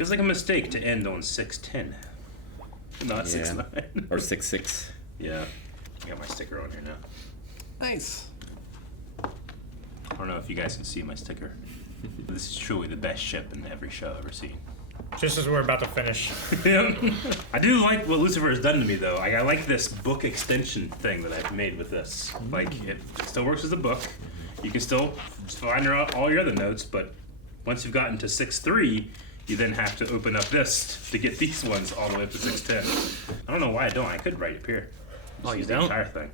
Feels like a mistake to end on 610. Not 6-9. Or 6-6. Yeah. I got my sticker on here now. Nice. I don't know if you guys can see my sticker. This is truly the best ship in every show I've ever seen. Just as we're about to finish. I do like what Lucifer has done to me, though. I like this book extension thing that I've made with this. Like, it still works as a book. You can still find all your other notes, but once you've gotten to 6-3, you then have to open up this to get these ones all the way up to 6-10. I don't know why I don't. I could write up here. Oh, you the don't? entire thing.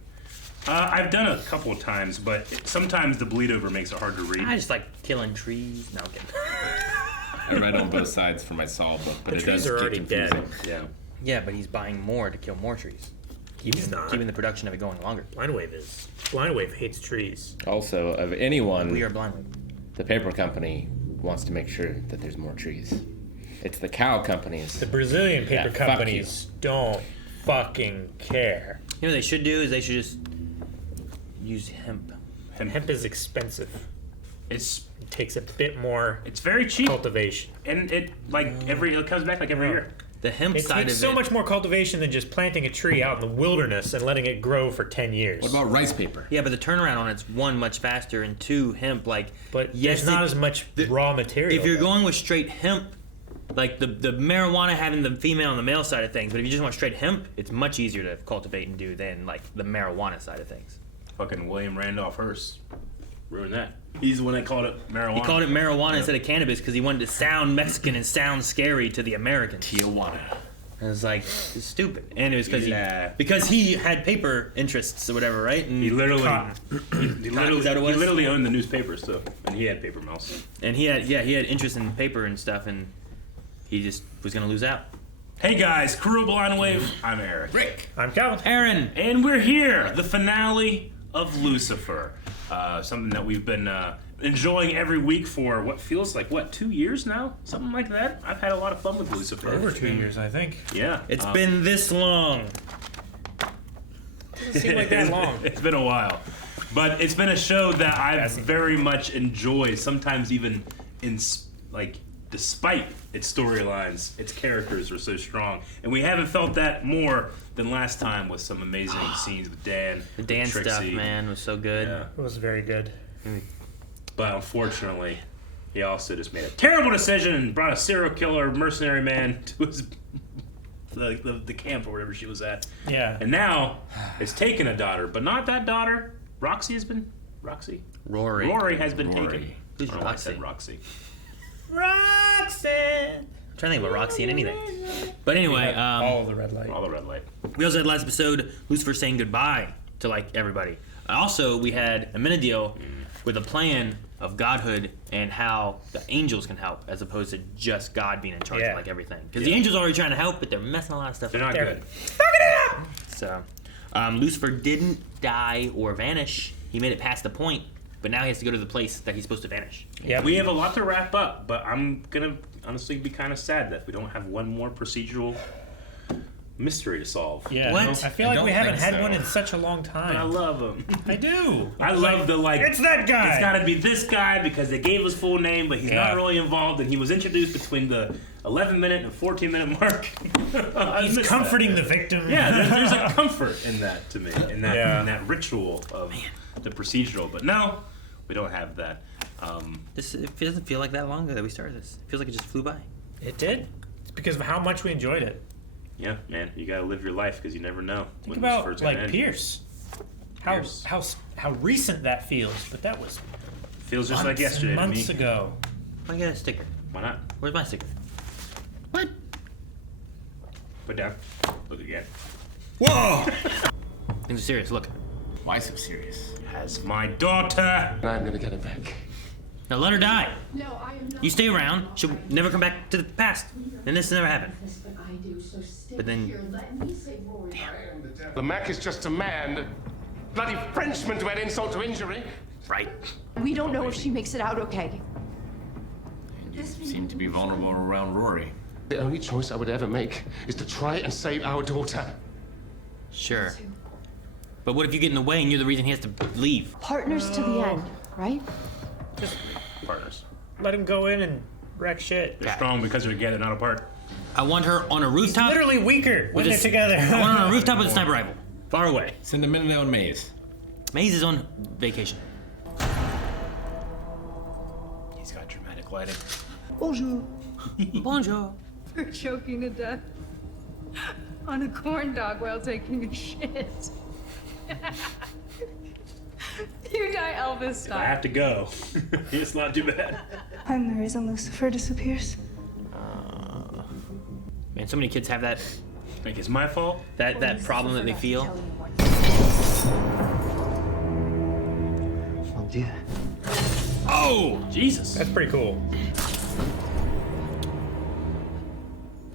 I've done it a couple of times, but sometimes the bleed over makes it hard to read. I just like killing trees. No, I'm kidding. I read on both sides for my Saul book, but The it trees does are get already confusing. dead. Yeah. Yeah, but he's buying more to kill more trees. He's not. Keeping the production of it going longer. Blindwave is. Blindwave hates trees. Also, of anyone, We are blind. the paper company wants to make sure that there's more trees. It's the cow companies. The Brazilian paper Yeah, fuck companies don't fucking care. You know what they should do is they should just use hemp. Hemp is expensive. It's It takes a bit more very cheap, cultivation. and it comes back like every year. The hemp It side takes of so it. much more cultivation than just planting a tree out in the wilderness and letting it grow for 10 years. What about rice paper? Yeah, but the turnaround on it's one much faster, and two hemp But yes, there's not as much raw material. If you're though. going with straight hemp, like the marijuana having the female and the male side of things, but if you just want straight hemp, it's much easier to cultivate and do than like the marijuana side of things. Fucking William Randolph Hearst ruined that. He's the one that called it marijuana. He called it marijuana instead of cannabis because he wanted to sound Mexican and sound scary to the Americans. Tijuana. And it's like it's stupid, and it was Yeah. because he had paper interests or whatever, right? And He literally, Cotton. he Is that what it was? literally owned the newspapers too, and he had paper mills. he had interest in paper and stuff, and he just was gonna lose out. Hey guys, crew of Blind Wave. I'm Eric. Rick. I'm Calvin. Aaron, And we're here, the finale of Lucifer. Something that we've been enjoying every week for what feels like, 2 years now? Something like that. I've had a lot of fun with Lucifer. Over 2 years, I think. Yeah. it's been this long. Doesn't seem like that long. It's been a while. But it's been a show that I've very much enjoyed, sometimes even despite its storylines, its characters were so strong. And we haven't felt that more than last time with some amazing scenes with Dan. The Dan Trixie. stuff, man, was so good. Yeah. It was very good. But unfortunately, he also just made a terrible decision and brought a serial killer mercenary man to his the camp or whatever she was at. Yeah. And now it's taken a daughter, but not that daughter. Rory has been taken. Who's I don't know why I said Roxy? Roxy. I'm trying to think about Roxy and anything. But anyway, all of the red light. All the red light. we also had last episode Lucifer saying goodbye to like everybody. Also, we had a minute deal with a plan of godhood and how the angels can help as opposed to just God being in charge of like everything. Because the angels are already trying to help, but they're messing a lot of stuff They're up. not good. So, Lucifer didn't die or vanish. He made it past the point, but now he has to go to the place that he's supposed to vanish. Yeah. We have a lot to wrap up, but I'm gonna honestly be kind of sad that we don't have one more procedural mystery to solve. Yeah. What? I feel like we don't haven't think had so. one in such a long I time. love him. I do. I love the It's that guy. It's got to be this guy because they gave his full name, but he's Yeah. not really involved, and he was introduced between the 11-minute and 14-minute mark. He's comforting the victim. Yeah, there's a comfort in that to me, in Yeah. that ritual of the procedural. But no, we don't have that. It doesn't feel like that long ago that we started this. It feels like it just flew by. It did. It's because of how much we enjoyed it. Yeah, man, you gotta live your life because you never know Think when about Lucifer's gonna end. Pierce. Pierce. How recent that feels, but that was Feels just like months yesterday and to months me. ago. I get a sticker. Why not? Where's my sticker? What? Put down. Look again. Whoa! Things are serious. Look. Why so serious? Has my daughter. I'm gonna get it back. Now let her die. No, I am not. You stay around. She'll never come back to the past, and this never happened. That's what I do, so stay But then- here. Let me say Rory. The Mac is just a man. Bloody Frenchman to add insult to injury. Right. We don't know if she makes it out okay. You seem to be vulnerable around Rory. The only choice I would ever make is to try and save our daughter. Sure. But what if you get in the way and you're the reason he has to leave? Partners to the end, right? Partners. Let him go in and wreck shit. They're strong because they're together, not apart. I want her on a rooftop. Literally weaker when they're together. I want her on a rooftop with a sniper rifle. Far away. Send a minute on Maze. Maze is on vacation. He's got dramatic lighting. Bonjour. Bonjour. We're choking to death on a corn dog while taking a shit. You die Elvis I style. have to go. It's not too bad. I'm the reason Lucifer disappears. Man, so many kids have that Like, it's my fault? that problem that they feel. Mon Dieu. Oh, Jesus. That's pretty cool.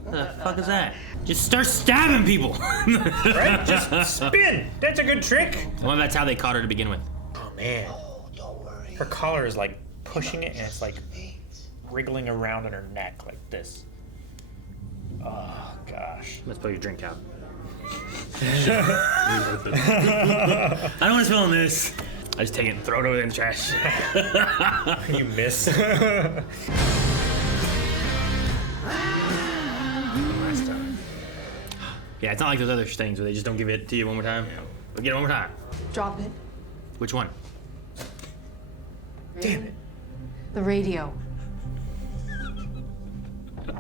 What the fuck is that? Just start stabbing people. Right? Just spin. That's a good trick. Well, that's how they caught her to begin with. Oh man. Don't worry. Her collar is like pushing it and it's like wriggling around in her neck like this. Oh gosh. Let's put your drink out. I don't want to spill on this. I just take it and throw it over in the trash. You miss. Last time. Yeah, it's not like those other things where they just don't give it to you one more time. But get it one more time. Drop it. Which one? Damn it. The radio.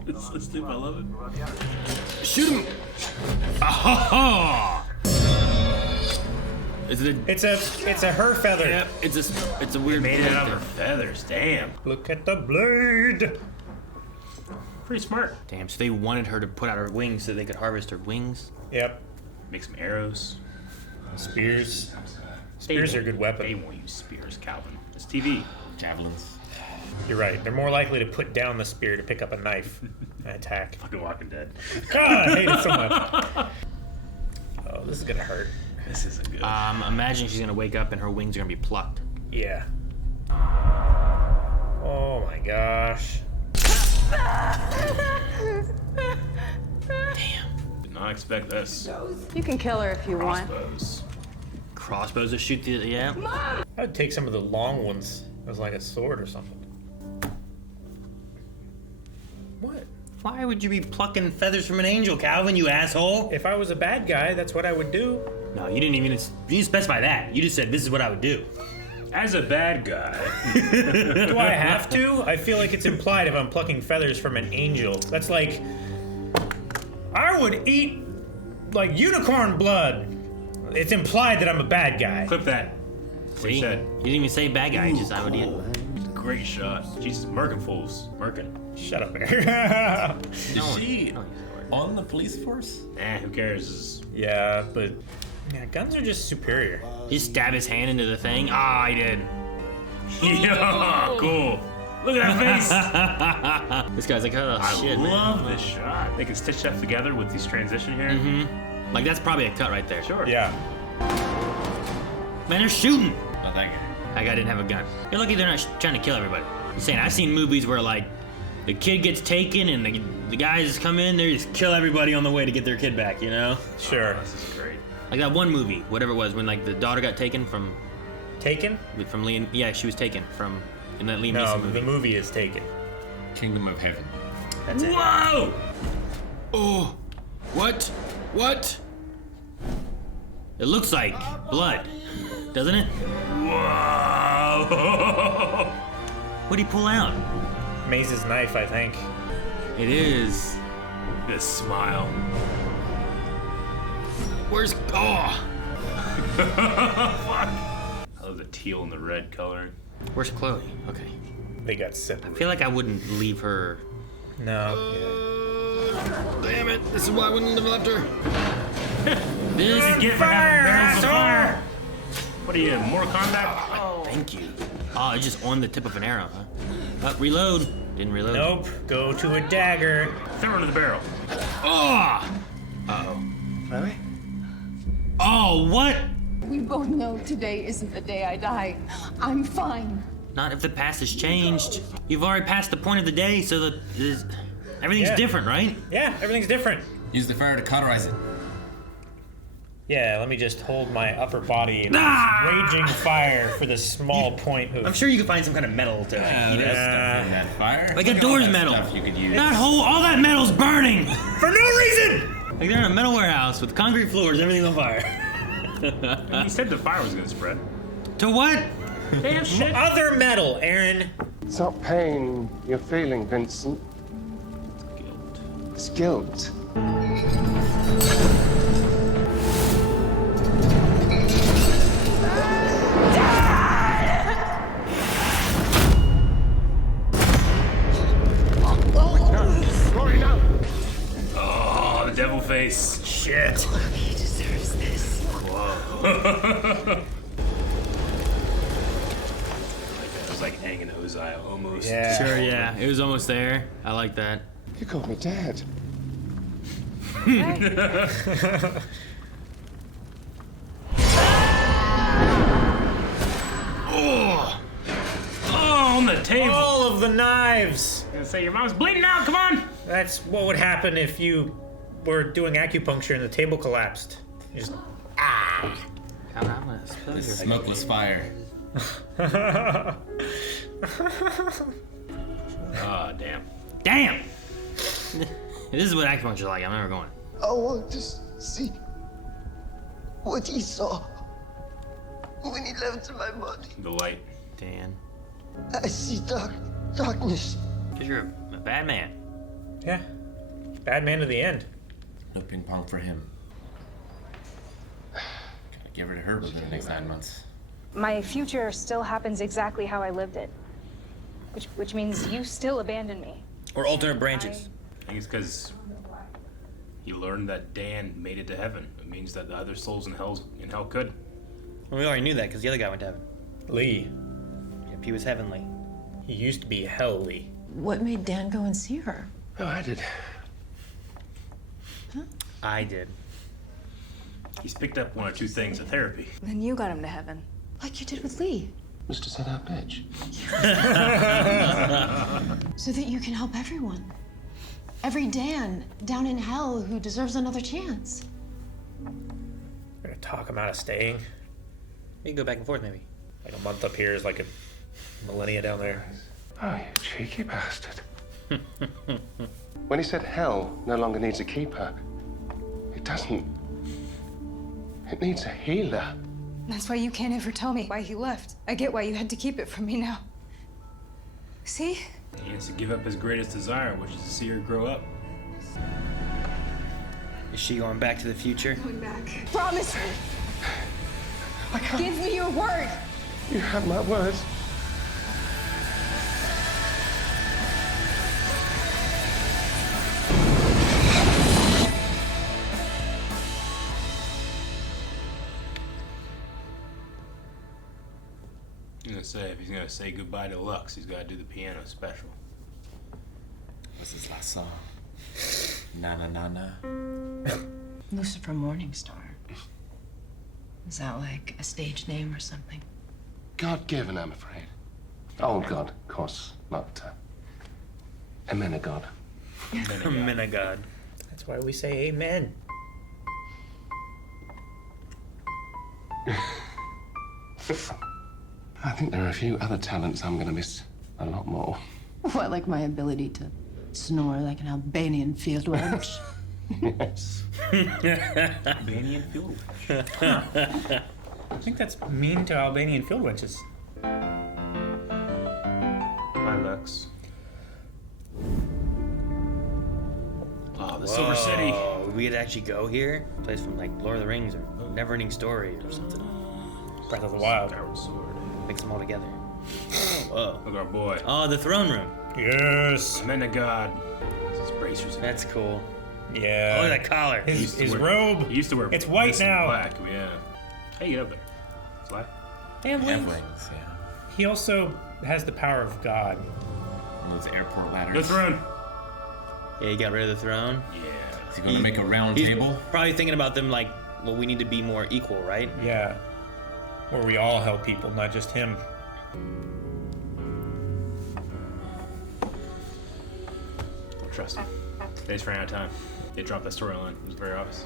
It's so stupid. I love it. Shoot him! Ah! Is it a... It's a her feather. Yep, it's a weird... Made it out of her feathers. Damn. Look at the blade. Pretty smart. Damn, so they wanted her to put out her wings so they could harvest her wings? Yep. Make some arrows. Spears. Spears are a good They weapon. won't use spears, Calvin. It's TV. Javelins. You're right. They're more likely to put down the spear to pick up a knife and attack. Fucking Walking Dead. God, I hate it so much. Oh, this is gonna hurt. This isn't good. Imagine she's gonna wake up and her wings are gonna be plucked. Yeah. Oh my gosh. Did not expect this. You can kill her if you want. Crossbows. Crossbows to shoot the... yeah. I would take some of the long ones as like a sword or something. What? Why would you be plucking feathers from an angel, Calvin, you asshole? If I was a bad guy, that's what I would do. No, you didn't specify that. You just said this is what I would do. As a bad guy. Do I have to? I feel like it's implied if I'm plucking feathers from an angel. That's like, I would eat like unicorn blood. It's implied that I'm a bad guy. Clip that. See? said. You didn't even say bad guy, just I would eat. Great shot. Jesus, Merkin fools. Merkin. Shut up, Eric. Is she on the police force? Who cares? Yeah, but yeah, guns are just superior. You stab his hand into the thing. Ah, he did. Yeah, cool. Look at that face. This guy's like, oh shit, I man. love this shot. They can stitch that together with these transition here. Mm-hmm. Like that's probably a cut right there. Sure. Yeah. Man, they're shooting. Oh, thank you. That guy didn't have a gun. You're lucky they're not trying to kill everybody. I'm saying I've seen movies where like the kid gets taken and the guys come in, they just kill everybody on the way to get their kid back. You know? Sure. This is great. Like that one movie, whatever it was, when like the daughter got taken from Taken? Liam. Yeah, she was taken from in that Liam No, Neeson movie. the movie is Taken. Kingdom of Heaven. That's it. Whoa! Oh, what? What? It looks like blood, doesn't it? Whoa! What'd he pull out? Maze's knife, I think. It is. This smile. Where's? Oh, Fuck. I love the teal and the red coloring. where's Chloe? Okay. They got I separated. feel like I wouldn't leave her. No. Damn it! This is why I wouldn't have left her. This. Get fire! Barrels of fire! What are you, Mortal Kombat? Thank you. Oh, it's just on the tip of an arrow, huh? Reload. Didn't reload. Nope. Go to a dagger. Throw it into the barrel. Oh. Uh-oh. Chloe? Oh, what? We both know today isn't the day I die. I'm fine. Not if the past has changed. You've already passed the point of the day, so that everything's Yeah. different, right? Yeah, everything's different. Use the fire to cauterize it. Yeah, let me just hold my upper body in raging fire for this small point of... I'm sure you could find some kind of metal to Yeah, there's stuff in that fire. Like a Look at all door's that metal. stuff you could use. That whole, all that metal's burning! For no reason! Like they're in a metal warehouse with concrete floors, everything's on fire. You said the fire was gonna spread. To what? They have shit. Other metal, Aaron. It's not pain you're feeling, Vincent. It's guilt. Rory, no! Oh, the devil face. Shit. He deserves this. Whoa. It was like Aang and Ozai almost. Yeah. Sure, yeah. It was almost there. I like that. You called me dad. Oh, on the table. All of the knives. I'm gonna say your mom's bleeding out. Come on. That's what would happen if you were doing acupuncture and the table collapsed. You just... I'm gonna spill your Smokeless fire. Oh, damn. Damn! This is what acupuncture's like. I'm never going. I want to see what he saw when he left my body. The light. Dan. I see darkness. Because you're a bad man. Yeah. Bad man to the end. No ping pong for him. Gotta get rid of her within the next 9 months. My future still happens exactly how I lived it. Which means you still abandoned me. Or alternate branches. I think it's because you learned that Dan made it to heaven. It means that the other souls in hell could. Well, we already knew that because the other guy went to heaven. Lee. Yep, he was heavenly. He used to be Hell Lee. What made Dan go and see her? Oh, I did. I did. He's picked up one or two things in therapy. Then you got him to heaven. Like you did with Lee. Mr. Said our bitch. So that you can help everyone. Every Dan down in hell who deserves another chance. We're gonna talk him out of staying. We can go back and forth, maybe. Like a month up here is like a millennia down there. Oh, you cheeky bastard. When he said hell no longer needs a keeper, it doesn't. It needs a healer. That's why you can't ever tell me why he left. I get why you had to keep it from me now. See? He has to give up his greatest desire, which is to see her grow up. Is she going back to the future? Going back. Promise me. I can't. Give me your word. You have my word. I'm gonna say if he's gonna say goodbye to Lux, he's gotta do the piano special. What's his last song? Na na na na. Lucifer Morningstar. Is that like a stage name or something? God-given, I'm afraid. Oh, God, of course, not a man of God. Men of God. That's why we say amen. I think there are a few other talents I'm gonna miss a lot more. What, like my ability to snore like an Albanian field wench? Yes. Albanian field witch. I think that's mean to Albanian field wenches. Hi, Lux. Oh, the Silver City. Oh, we could actually go here? Place from like Lord of the Rings or Neverending Story or something. Breath of the Wild. Skyward Sword. Mix them all together. Whoa. Look at our boy. Oh, the throne room. Yes. Men of God. This is bracers. That's cool. Yeah. Oh, that collar. His robe. He used to wear. It's white this now. Black. Yeah. Hey, get up there. Fly. Damn Have wings. wings, yeah. He also has the power of God. One of those airport ladders. The throne. Yeah, he got rid of the throne. Yeah. Is he gonna make a round He's table? probably thinking about them like, well, we need to be more equal, right? Yeah. Where we all help people, not just him. Trust me. They just ran out of time. They dropped that storyline. It was very obvious.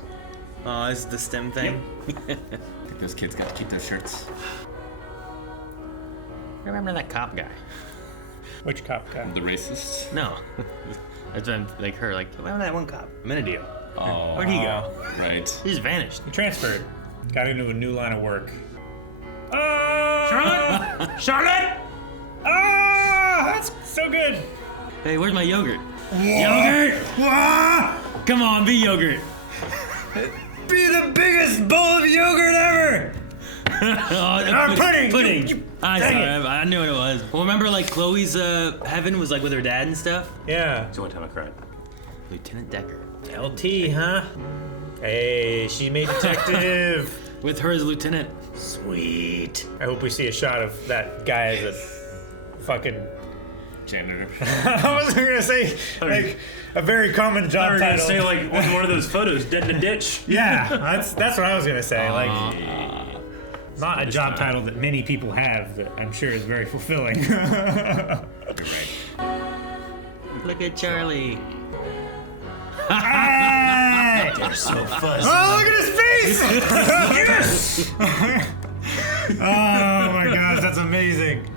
Oh, this is the stem thing. I think those kids got to keep those shirts. Remember that cop guy? Which cop guy? The racists. No. That's when, like her, like, remember that one cop? A minute ago. Oh. Where'd he go? Right. He just vanished. He transferred. Got into a new line of work. Charlotte! Charlotte! Ah! That's so good. Hey, where's my yogurt? Yogurt! Come on, be yogurt. Be the biggest bowl of yogurt ever. Pudding. Pudding. I'm dang sorry, it. I knew what it was. Well, remember, like, Chloe's heaven was, like, with her dad and stuff? Yeah. That's the one time I cried. Lieutenant Decker. LT, huh? Hey, she made detective. With her as lieutenant. Sweet. I hope we see a shot of that guy as a fucking Janitor. I wasn't gonna say like a very common job I was title. gonna say like one of those photos, dead in a ditch. Yeah, that's what I was gonna say. Like, not a job title that many people have that I'm sure is very fulfilling. You're right. Look at Charlie. Hey! They're so fuzzy. Oh, look at his face! Yes! Oh my gosh, that's amazing.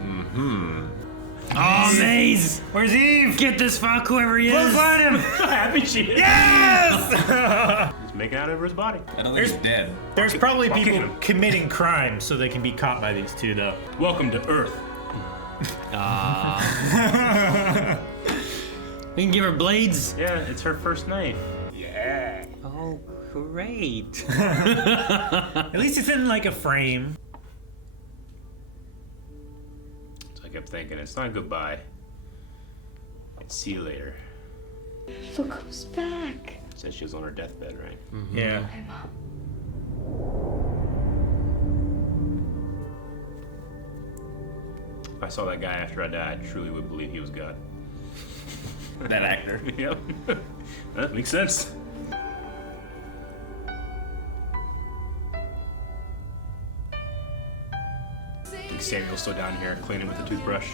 Oh, Maze! Where's Eve? Get this fuck, whoever he is. Clothesline him! Happy she is. Yes! He's making out over his body. I don't think he's dead. There's probably Walking people him. committing crimes so they can be caught by these two, though. Welcome to Earth. We can give her blades. Yeah, it's her first knife. Yeah. Oh, great. At least it's in like a frame. So I kept thinking, it's not goodbye. It's see you later. Look who's back. Said she was on her deathbed, right? Yeah. Hi, Mom. If I saw that guy after I died, I truly would believe he was God. That actor. Yep. That makes sense. I think Samuel's still down here cleaning with a toothbrush.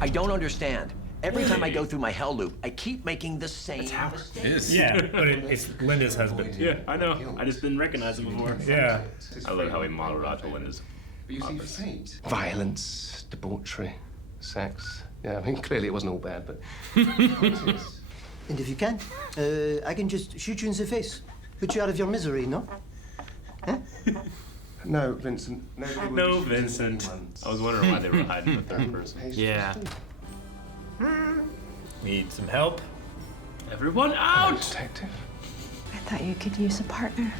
I don't understand. Every time I go through my hell loop, I keep making the same mistake. It is. Yeah, but it's Linda's husband. Yeah, I know. I just didn't recognize him before. Yeah. I love how he modeled out to Linda's. But you see, fate. Violence, debauchery, sex. Yeah, I mean, clearly it wasn't all bad, but. And if you can, I can just shoot you in the face. Put you out of your misery, no? Huh? No, Vincent. Nobody would No, be shooting Vincent. once. I was wondering why they were hiding the third person. Yeah. Need some help? Everyone out! Detective. I thought you could use a partner.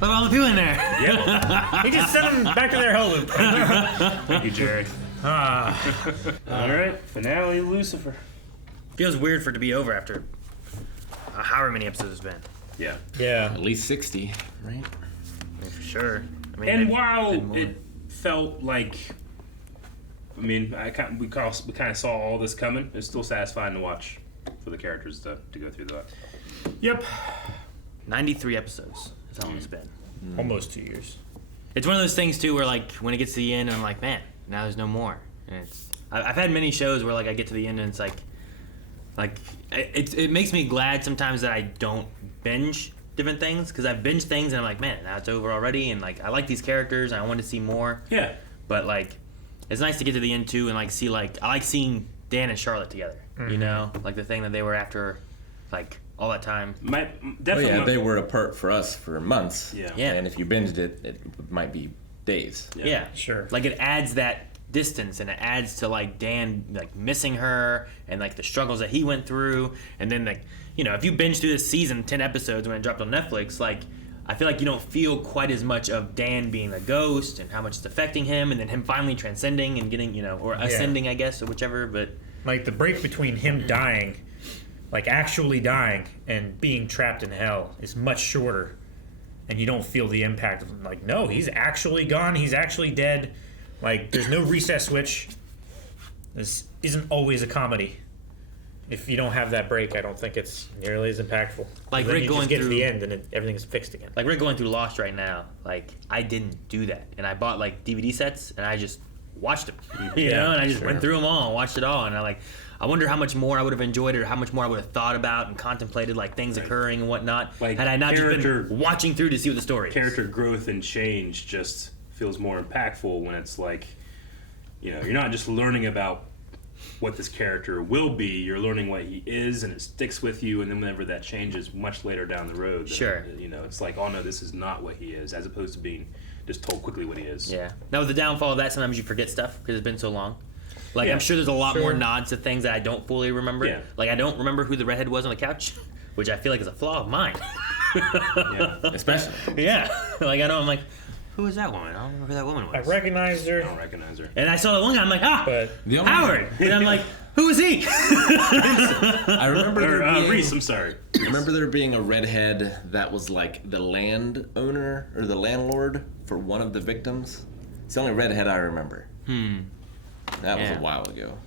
Look at all the people in there. He just sent them back to their hell loop. Thank you, Jerry. Ah. Alright, finale Lucifer. Feels weird for it to be over after however many episodes it's been. Yeah. Yeah. At least 60, right? I mean, for sure. I mean, And they've while did more. it felt like, I mean, we kind of saw all this coming, it's still satisfying to watch for the characters to go through that. Yep. 93 episodes is how long it's been. Almost 2 years. It's one of those things too where like when it gets to the end, I'm like, man, now there's no more. And I've had many shows where like I get to the end and it's like it makes me glad sometimes that I don't binge different things because I've binged things and I'm like, man, now it's over already, and like I like these characters and I want to see more. Yeah. But like, it's nice to get to the end too and like see like I like seeing Dan and Charlotte together. You know, like the thing that they were after, like all that time. Definitely. They were apart for us for months. Yeah. Yeah. And if you binged it, it might be days. Yeah. Sure. Like it adds that distance and it adds to like Dan like missing her and like the struggles that he went through, and then like, you know, if you binge through this season 10 episodes when it dropped on Netflix, like I feel like you don't feel quite as much of Dan being a ghost and how much it's affecting him, and then him finally transcending and getting, you know, or ascending, I guess, or whichever. But Like the break between him dying, like actually dying, and being trapped in hell is much shorter, and you don't feel the impact of like, no, he's actually gone, he's actually dead. Like there's no reset switch. This isn't always a comedy. If you don't have that break, I don't think it's nearly as impactful. Like then Rick you going just get to through- the end and everything's fixed again. like we're going through Lost right now. Like I didn't do that, and I bought like DVD sets and I just watched them, you know, and I just went through them all and watched it all, and I wonder how much more I would have enjoyed it, or how much more I would have thought about and contemplated like things occurring and whatnot, Like, had I not just been watching through to see what the story is. Character growth and change just feels more impactful when it's like, you know, you're not just learning about what this character will be, you're learning what he is, and it sticks with you, and then whenever that changes much later down the road, you know, it's like, oh no, this is not what he is, as opposed to being just told quickly what he is. Yeah. Now with the downfall of that, sometimes you forget stuff because it's been so long. Like, I'm sure there's a lot more nods to things that I don't fully remember. Yeah. Like, I don't remember who the redhead was on the couch, which I feel like is a flaw of mine. Especially. Yeah. Like, I'm like, who was that woman? I don't remember who that woman was. I recognized her. I don't recognize her. And I saw that one guy, I'm like, The only Howard! And I'm like, who is he? I remember there being, Reese, I'm sorry. I remember there being a redhead that was like the landowner or the landlord for one of the victims. It's the only redhead I remember. That was a while ago.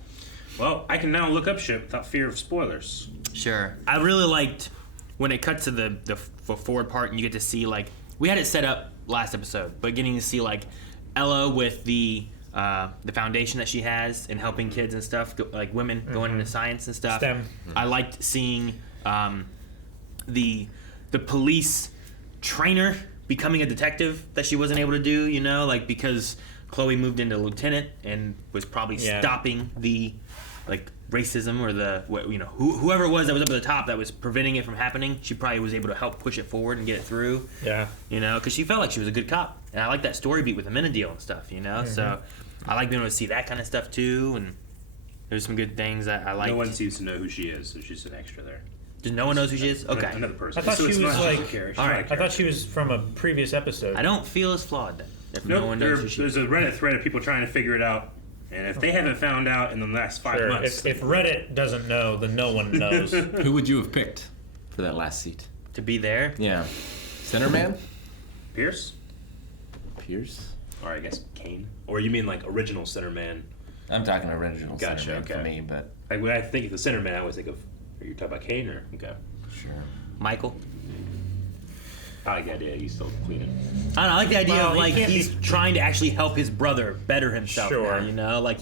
Well, I can now look up shit without fear of spoilers. Sure. I really liked when it cut to the forward part and you get to see, like, we had it set up last episode, but getting to see, like, Ella with the foundation that she has and helping kids and stuff, like women going into science and stuff. STEM. I liked seeing the police trainer becoming a detective that she wasn't able to do, you know, like, because Chloe moved into lieutenant and was probably stopping the, like, racism or the, you know, whoever it was that was up at the top that was preventing it from happening. She probably was able to help push it forward and get it through. Yeah. You know, because she felt like she was a good cop. And I like that story beat with the Menadil and stuff, you know? So I like being able to see that kind of stuff too. And there's some good things that I like. No one seems to know who she is, so she's an extra there. Just no one knows who she is? Okay. Another person. I thought she was like, all right. I thought she was from a previous episode. I don't feel as flawed then. If Nope, no one knows who she is. there's a Reddit thread of people trying to figure it out, and if they haven't found out in the last 5 months, If Reddit doesn't know, then no one knows. Who would you have picked for that last seat? To be there? Yeah. Centerman? Pierce, or I guess Kane, or you mean like original Centerman? I'm talking original Gotcha. Centerman Okay. for me, but Like when I think of the Centerman, I always think of. Are you talking about Kane or okay? sure. Michael? I like the idea. He's still cleaning. I don't know, I like the idea of, like, he can't he's trying to actually help his brother better himself Sure. now, you know? Like,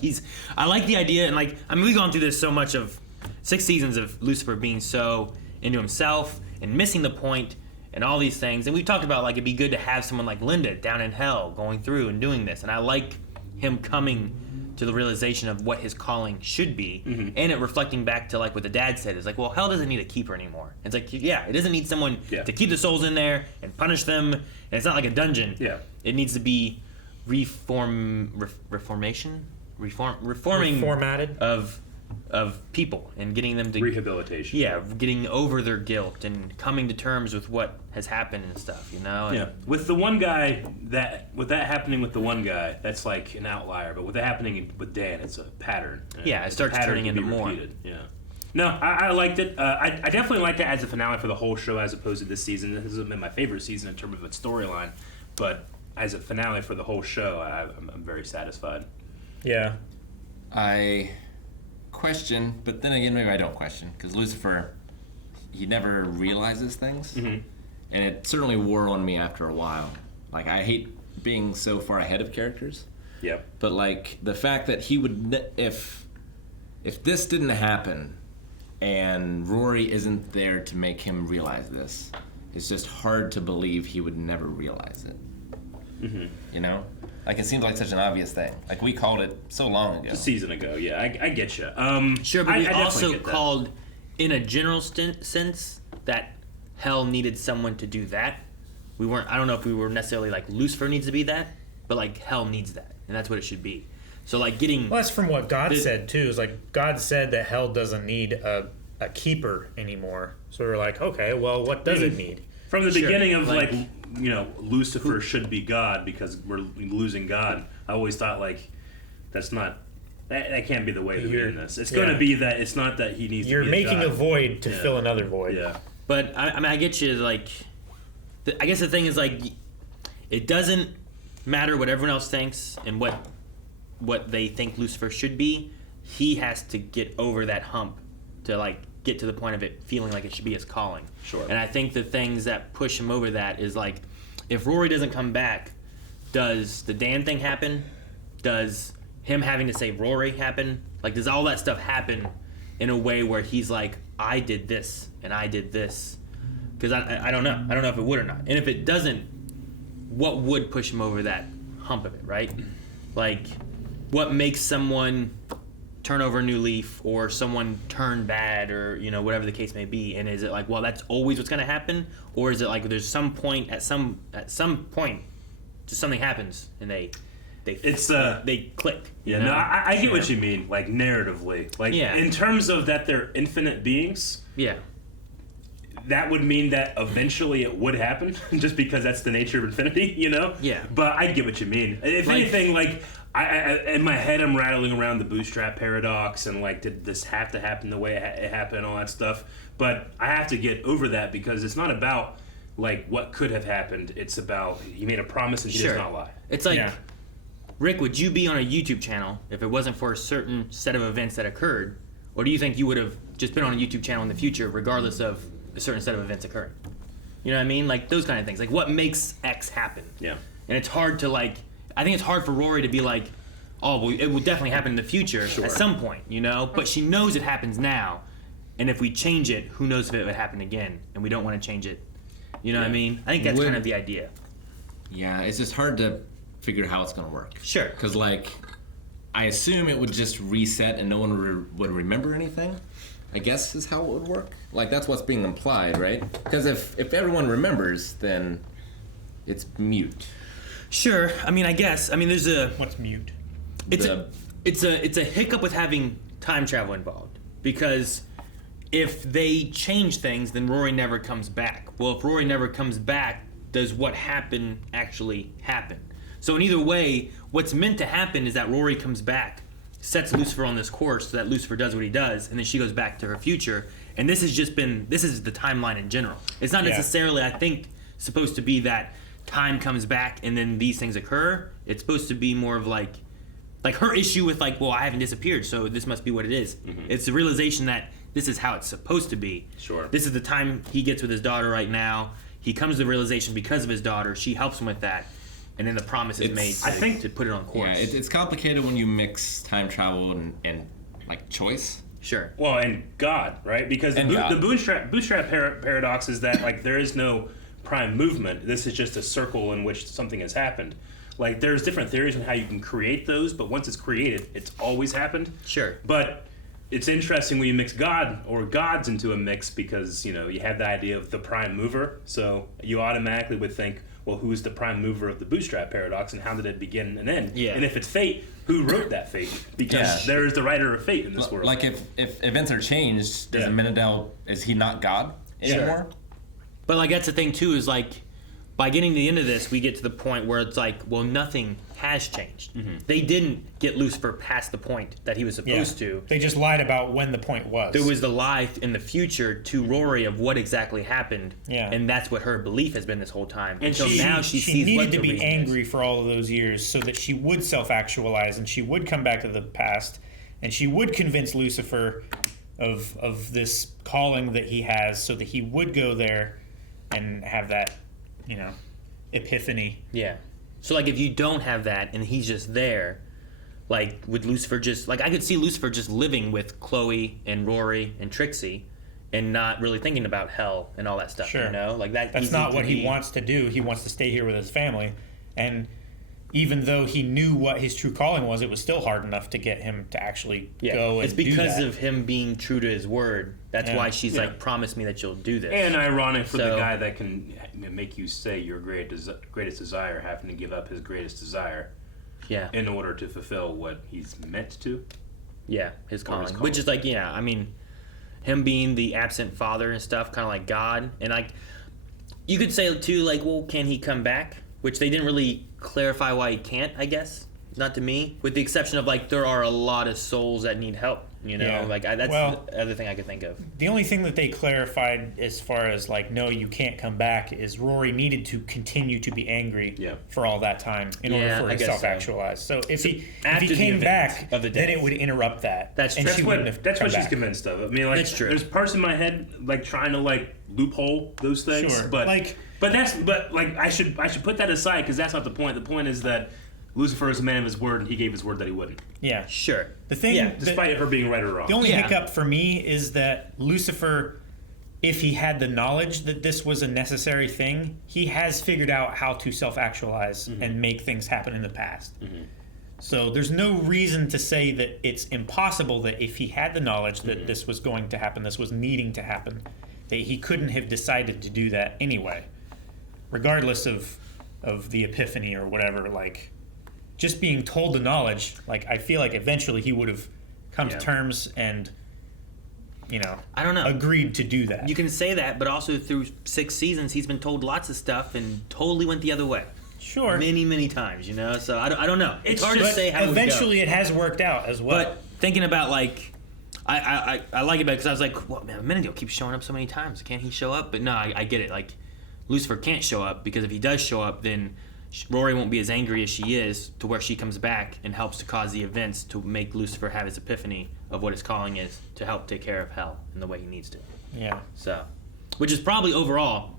I like the idea, and, like, I mean, we've gone through this so much of 6 seasons of Lucifer being so into himself and missing the point and all these things, and we've talked about, like, it'd be good to have someone like Linda down in hell going through and doing this, and I like him coming to the realization of what his calling should be, and it reflecting back to, like, what the dad said is like, well, hell doesn't need a keeper anymore. It's like, yeah, it doesn't need someone to keep the souls in there and punish them, and it's not like a dungeon. Yeah, it needs to be reforming of people and getting them to rehabilitation. Yeah, getting over their guilt and coming to terms with what has happened and stuff, you know. And with the one guy that happening with the one guy, that's like an outlier. But with that happening with Dan, it's a pattern. Yeah, it starts turning into more. Repeated. Yeah. No, I liked it. I definitely liked it as a finale for the whole show, as opposed to this season. This has been my favorite season in terms of its storyline, but as a finale for the whole show, I'm very satisfied. Yeah. I question, but then again, maybe I don't question, because Lucifer, he never realizes things, and it certainly wore on me after a while. Like, I hate being so far ahead of characters. Yep. But, like, the fact that he would, if this didn't happen, and Rory isn't there to make him realize this, it's just hard to believe he would never realize it. You know? Like, it seems like such an obvious thing. Like, we called it so long ago. A season ago, yeah. I get you. Sure, but we I also get that. called, in a general sense, that hell needed someone to do that. We weren't. I don't know if we were necessarily like Lucifer needs to be that, but like hell needs that, and that's what it should be. So like getting. Well, that's from what God said too. Is like God said that hell doesn't need a keeper anymore. So we're like, okay, well, what does it need? From the beginning of like you know, Lucifer should be God because we're losing God. I always thought like that's not that can't be the way to be in this. It's going to be that it's not that he needs. You're to be making a void to fill another void. Yeah, but I mean I get you. Like, I guess the thing is like, it doesn't matter what everyone else thinks and what they think Lucifer should be. He has to get over that hump to like get to the point of it feeling like it should be his calling. Sure. And I think the things that push him over that is like, if Rory doesn't come back, does the Dan thing happen? Does him having to save Rory happen? Like, does all that stuff happen in a way where he's like, I did this and I did this? Because I don't know. I don't know if it would or not. And if it doesn't, what would push him over that hump of it, right? Like, what makes someone turn over a new leaf, or someone turn bad, or whatever the case may be? And is it like, well, that's always what's going to happen, or is it like there's some point at some point just something happens and they click? Yeah, no, I get what you mean, like narratively, like in terms of that they're infinite beings. Yeah. That would mean that eventually it would happen, just because that's the nature of infinity, Yeah. But I get what you mean. If anything, like I in my head, I'm rattling around the Bootstrap paradox and like, did this have to happen the way it happened and all that stuff? But I have to get over that, because it's not about like what could have happened. It's about he made a promise and he does not lie. It's like, Rick, would you be on a YouTube channel if it wasn't for a certain set of events that occurred? Or do you think you would have just been on a YouTube channel in the future regardless of a certain set of events occurring? You know what I mean? Like those kind of things. Like what makes X happen? Yeah. And it's hard to like, I think it's hard for Rory to be like, oh, well, it will definitely happen in the future at some point, But she knows it happens now. And if we change it, who knows if it would happen again? And we don't want to change it. You know what I mean? I think that's kind of the idea. Yeah, it's just hard to figure how it's going to work. Sure. Because, like, I assume it would just reset and no one would remember anything, I guess is how it would work. Like, that's what's being implied, right? Because if everyone remembers, then it's mute. Sure. I mean, I guess. I mean, there's a... What's mute? It's a hiccup with having time travel involved. Because if they change things, then Rory never comes back. Well, if Rory never comes back, does what happened actually happen? So in either way, what's meant to happen is that Rory comes back, sets Lucifer on this course so that Lucifer does what he does, and then she goes back to her future. And this is the timeline in general. It's not necessarily, I think, supposed to be that time comes back and then these things occur. It's supposed to be more of like her issue with like, well, I haven't disappeared, so this must be what it is. Mm-hmm. It's the realization that this is how it's supposed to be. Sure. This is the time he gets with his daughter right now. He comes to the realization because of his daughter. She helps him with that. And then the promise is made to put it on course. Yeah, it's complicated when you mix time travel and like choice. Sure. Well, and God, right? Because the bootstrap paradox is that like there is no prime movement. This is just a circle in which something has happened. Like there's different theories on how you can create those, but once it's created, it's always happened. Sure. But it's interesting when you mix God or gods into a mix, because you have the idea of the prime mover. So you automatically would think, well, who's the prime mover of the Bootstrap paradox, and how did it begin and end? Yeah. And if it's fate, who wrote that fate? Because there is the writer of fate in this world. Like if events are changed, does Amenadel, is he not God anymore? Sure. But like that's the thing too, is like by getting to the end of this, we get to the point where it's like, well, nothing has changed. Mm-hmm. They didn't get Lucifer past the point that he was supposed to. They just lied about when the point was. There was the lie in the future to Rory of what exactly happened, and that's what her belief has been this whole time. And until now she sees needed what to the be reason angry is. for all of those years so that she would self-actualize and she would come back to the past and she would convince Lucifer of this calling that he has, so that he would go there and have that, epiphany. Yeah. So like if you don't have that and he's just there, like would Lucifer just like, I could see Lucifer just living with Chloe and Rory and Trixie and not really thinking about hell and all that stuff. Sure. Like that's not what he wants to do. He wants to stay here with his family, and even though he knew what his true calling was, it was still hard enough to get him to actually go and it's because do that. of him being true to his word. That's why she's like, promise me that you'll do this. And ironic for the guy that can make you say your greatest desire, having to give up his greatest desire in order to fulfill what he's meant to. Yeah, his calling. Which is like, I mean, him being the absent father and stuff, kind of like God. And like, you could say too, like, well, can he come back? Which they didn't really clarify why he can't, I guess. Not to me. With the exception of, like, there are a lot of souls that need help, Like, that's the other thing I could think of. The only thing that they clarified as far as, like, no, you can't come back, is Rory needed to continue to be angry for all that time in order for her to self-actualize. So if he came back, then it would interrupt that. That's what she's convinced of. I mean, like, that's true. There's parts in my head, like, trying to, like, loophole those things. Sure. But I should put that aside, because that's not the point. The point is that Lucifer is a man of his word, and he gave his word that he wouldn't. Yeah. Sure. The thing, despite her being right or wrong. The only Yeah. hiccup for me is that Lucifer, if he had the knowledge that this was a necessary thing, he has figured out how to self-actualize and make things happen in the past. So there's no reason to say that it's impossible that if he had the knowledge that this was going to happen, this was needing to happen, that he couldn't have decided to do that anyway, regardless of the epiphany or whatever. Like, just being told the knowledge, like, I feel like eventually he would have come to terms and, I don't know, agreed to do that. You can say that, but also through 6 seasons, he's been told lots of stuff and totally went the other way. Sure. Many times, So I don't know. It's hard to say how eventually it has worked out as well. But thinking about, like, I like it because I was like, well, man, Amenadiel keeps showing up so many times. Can't he show up? But no, I get it. Like, Lucifer can't show up because if he does show up, then Rory won't be as angry as she is to where she comes back and helps to cause the events to make Lucifer have his epiphany of what his calling is to help take care of hell in the way he needs to. Yeah. So, which is probably overall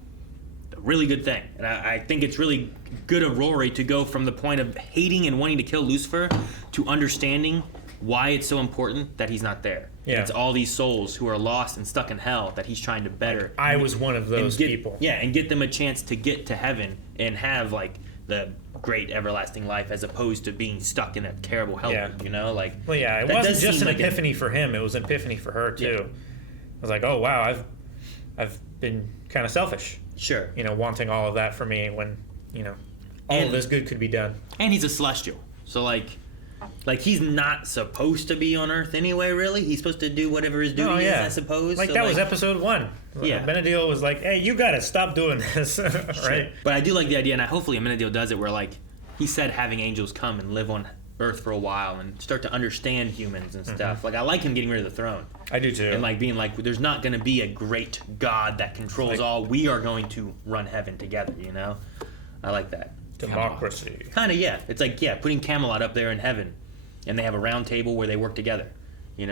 a really good thing. And I think it's really good of Rory to go from the point of hating and wanting to kill Lucifer to understanding why it's so important that he's not there. Yeah. It's all these souls who are lost and stuck in hell that he's trying to better. I was one of those people. Yeah, and get them a chance to get to heaven and have, like, the great everlasting life as opposed to being stuck in a terrible hell loop, Like, well, yeah, it that wasn't does just seem an like epiphany for him. It was an epiphany for her, too. Yeah. I was like, oh, wow, I've been kind of selfish. Sure. Wanting all of that for me when, all of this good could be done. And he's a celestial. So, like he's not supposed to be on Earth anyway, really. He's supposed to do whatever his duty is, I suppose. Like, so, that was episode 1. Yeah. Amenadiel was like, hey, you got to stop doing this, right? Sure. But I do like the idea, and hopefully Amenadiel does it where, like, he said having angels come and live on Earth for a while and start to understand humans and stuff. Like, I like him getting rid of the throne. I do too. And, like, being like, there's not going to be a great God that controls all. We are going to run heaven together, I like that. Democracy. Kind of, yeah. It's like, putting Camelot up there in heaven. And they have a round table where they work together, They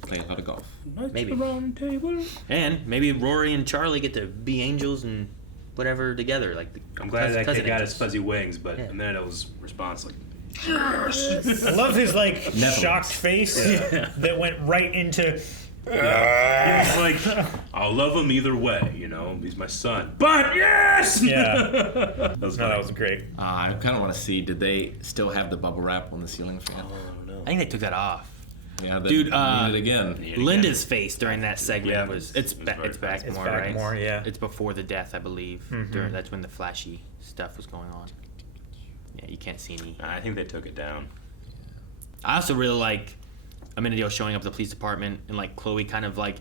play a lot of golf. Maybe. Round table. And maybe Rory and Charlie get to be angels and whatever together. Like, I'm glad that kid got his fuzzy wings, but Amenadiel's response, like, yes! I love his, like, shocked face that went right into... It's like, I'll love him either way, he's my son. But yes! Yeah. that was great. I kind of want to see, did they still have the bubble wrap on the ceiling fan? I think they took that off. Yeah, they dude. did it again. Linda's face during that segment was it's back It's more, back right? more, yeah. It's before the death, I believe. That's when the flashy stuff was going on. Yeah, you can't see any. I think they took it down. I also really like Amenadiel showing up at the police department and, like, Chloe kind of, like,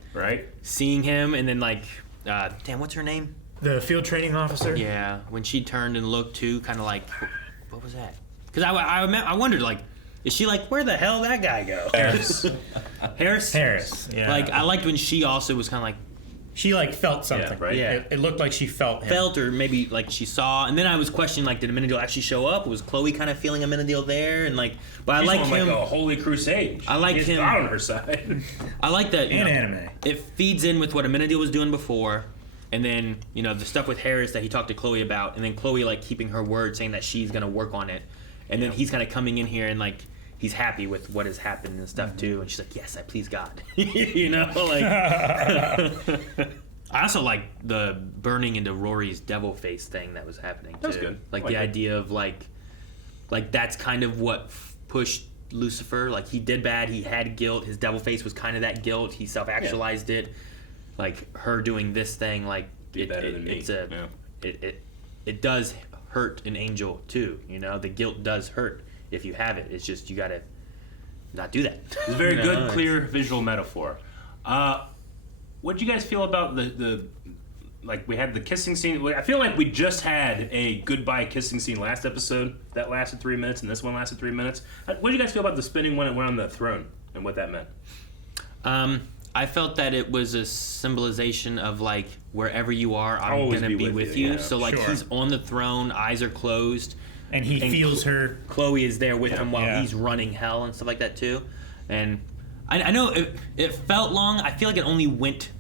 seeing him and then, like, damn, what's her name? The field training officer? Yeah, when she turned and looked too, kind of like, what was that? Because I wondered, like, is she like, where the hell did that guy go? Harris, yeah. Like, I liked when she also was kind of like, she, like, felt something. Yeah, right? Yeah. It looked like she felt him. Or maybe, like, she saw, and then I was questioning, like, did Amenadiel actually show up? Was Chloe kind of feeling Amenadiel there? And, like, but She's I like on, him. like a holy crusade. I like He's him. God on her side. I like that. And anime. It feeds in with what Amenadiel was doing before, and then, the stuff with Harris that he talked to Chloe about, and then Chloe, like, keeping her word, saying that she's going to work on it. And then he's kind of coming in here and, like, he's happy with what has happened and stuff, too. And she's like, yes, I please God. I also like the burning into Rory's devil face thing that was happening, too. That's good. Like, the idea of, like that's kind of what pushed Lucifer. Like, he did bad, he had guilt, his devil face was kind of that guilt, he self-actualized it. Like, her doing this thing, like, better than me. It does hurt an angel, too, The guilt does hurt if you have it. It's just, you gotta not do that. It's a very good, clear visual metaphor. What did you guys feel about the like, we had the kissing scene? I feel like we just had a goodbye kissing scene last episode that lasted 3 minutes, and this one lasted 3 minutes. What did you guys feel about the spinning when it went on the throne and what that meant? I felt that it was a symbolization of, like, wherever you are, I'm gonna be with you. Yeah. So, like, he's on the throne, eyes are closed, and he feels her. Chloe is there with him while he's running hell and stuff like that too. And I know it felt long. I feel like it only went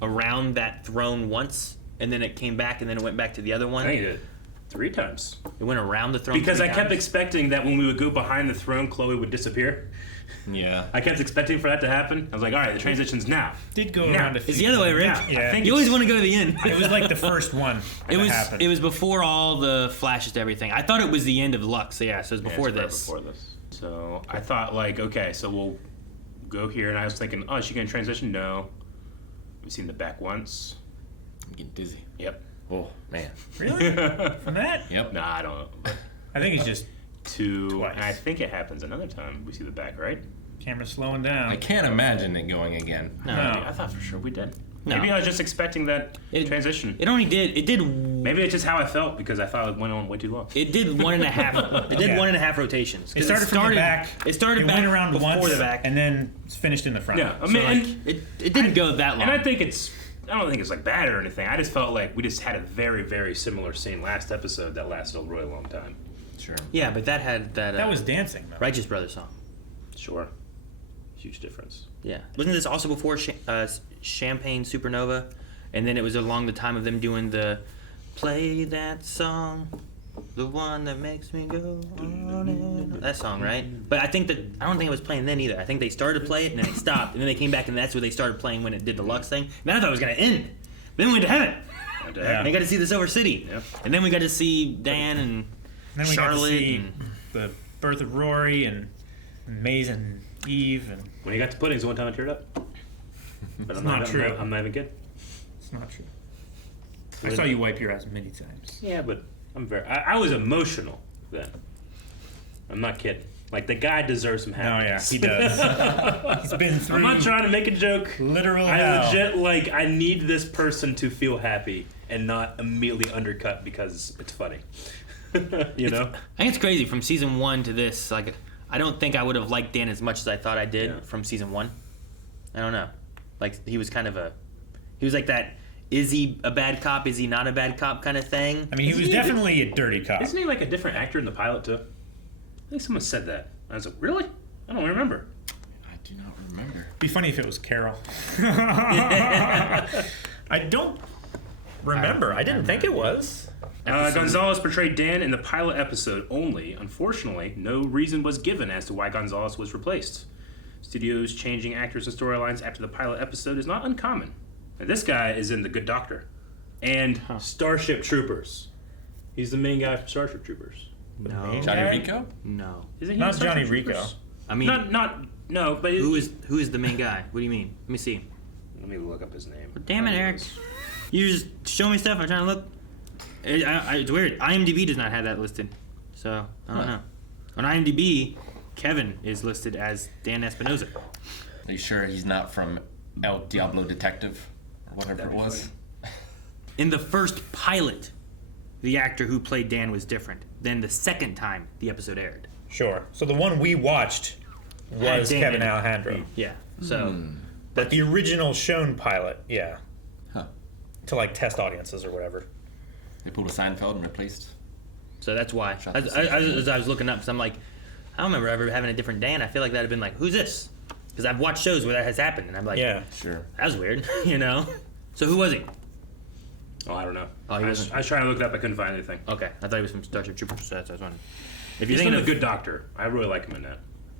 around that throne once, and then it came back, and then it went back to the other one. I think it did 3 times. It went around the throne. Because 3 I kept times? expecting that when we would go behind the throne, Chloe would disappear. Yeah. I kept expecting for that to happen. I was like, all right, the transition's now. Did go Now. around a few. It's the other way, Rick. Yeah, I think You always want to go to the end. It was like the first one. It happened. was before all the flashes to everything. I thought it was the end of Lux. So yeah, so it was before it's right this. Before this. So I thought, like, okay, so we'll go here, and I was thinking, oh, is she gonna transition? No. We've seen the back once. I'm getting dizzy. Yep. Oh, man. Really? From that? Yep. Nah, I don't know. I think he's just 2, Twice. and I think it happens another time. We see the back, right? camera slowing down. I can't imagine it going again. No. I thought for sure we did. No. Maybe I was just expecting that transition. It only did. It did. Maybe it's just how I felt because I thought it went on way too long. It did 1.5. It did Yeah. 1.5 rotations. 'Cause It started from the back. It started it back went around before once, the back, and then it's finished in the front. Yeah, I so mean, like, and, it didn't go that long. and I think it's. I don't think it's like bad or anything. I just felt like we just had a very, very similar scene last episode that lasted a really long time. Sure. Yeah, but that had that. That was dancing, though. Righteous Brothers song. Sure. Huge difference. Yeah. Wasn't this also before Champagne Supernova? And then it was along the time of them doing the play that song, the one that makes me go on and on. That song, right? But I don't think it was playing then either. I think they started to play it and then it stopped, and then they came back and that's where they started playing when it did the Lux thing. And then I thought it was gonna end. Then we went to heaven. And they got to see the Silver City. Yep. And then we got to see Dan and then we Charlotte got to see and the birth of Rory and Maze and Eve. And When you got to puddings one time, I teared up. But I'm not true. I'm not even kidding. it's not true. I saw you wipe your ass many times. Yeah, but I was emotional then. I'm not kidding. Like, the guy deserves some Oh yeah, happiness. he does. He's been through. I'm not trying to make a joke. Literal I hell. legit, like, I need this person to feel happy and not immediately undercut because it's funny. You know? I think it's crazy from season 1 to this. Like, I don't think I would have liked Dan as much as I thought I did from season 1. I don't know. Like, he was kind of he was like that. Is he a bad cop? Is he not a bad cop? Kind of thing. I mean, he was definitely a dirty cop. Isn't he like a different actor in the pilot too? I think someone said that. I was like, really? I don't remember. I do not remember. It'd be funny if it was Carol. I don't remember. I didn't think it was. Gonzalez portrayed Dan in the pilot episode only. Unfortunately, no reason was given as to why Gonzalez was replaced. Studios changing actors and storylines after the pilot episode is not uncommon. And this guy is in The Good Doctor and Starship Troopers. He's the main guy from Starship Troopers. No. Johnny Rico? No. Isn't he Not in Starship Johnny Rico. Troopers? I mean, No, but who is the main guy? What do you mean? Let me see. Let me look up his name. Damn it, Eric. You just show me stuff. I'm trying to look. It's weird. IMDb does not have that listed. So, I don't know. On IMDb, Kevin is listed as Dan Espinosa. Are you sure he's not from El Diablo Detective? Or whatever it was? In the first pilot, the actor who played Dan was different than the second time the episode aired. Sure. So the one we watched was Dan Kevin and- Alejandro. Yeah. So, But the original shown pilot, yeah. Huh. To like test audiences or whatever. They pulled a Seinfeld and replaced. so that's why. Shot As the I was looking up, because I'm like, I don't remember ever having a different Dan. I feel like that'd have been like, who's this? Because I've watched shows where that has happened, and I'm like, Yeah. Sure. that was weird, you know? So who was he? Oh, I don't know. Oh, he I was wasn't. trying to look it up. I couldn't find anything. Okay, I thought he was from Starship Troopers, so that's what I was wondering. If you're He's thinking from of The Good Doctor. I really like him in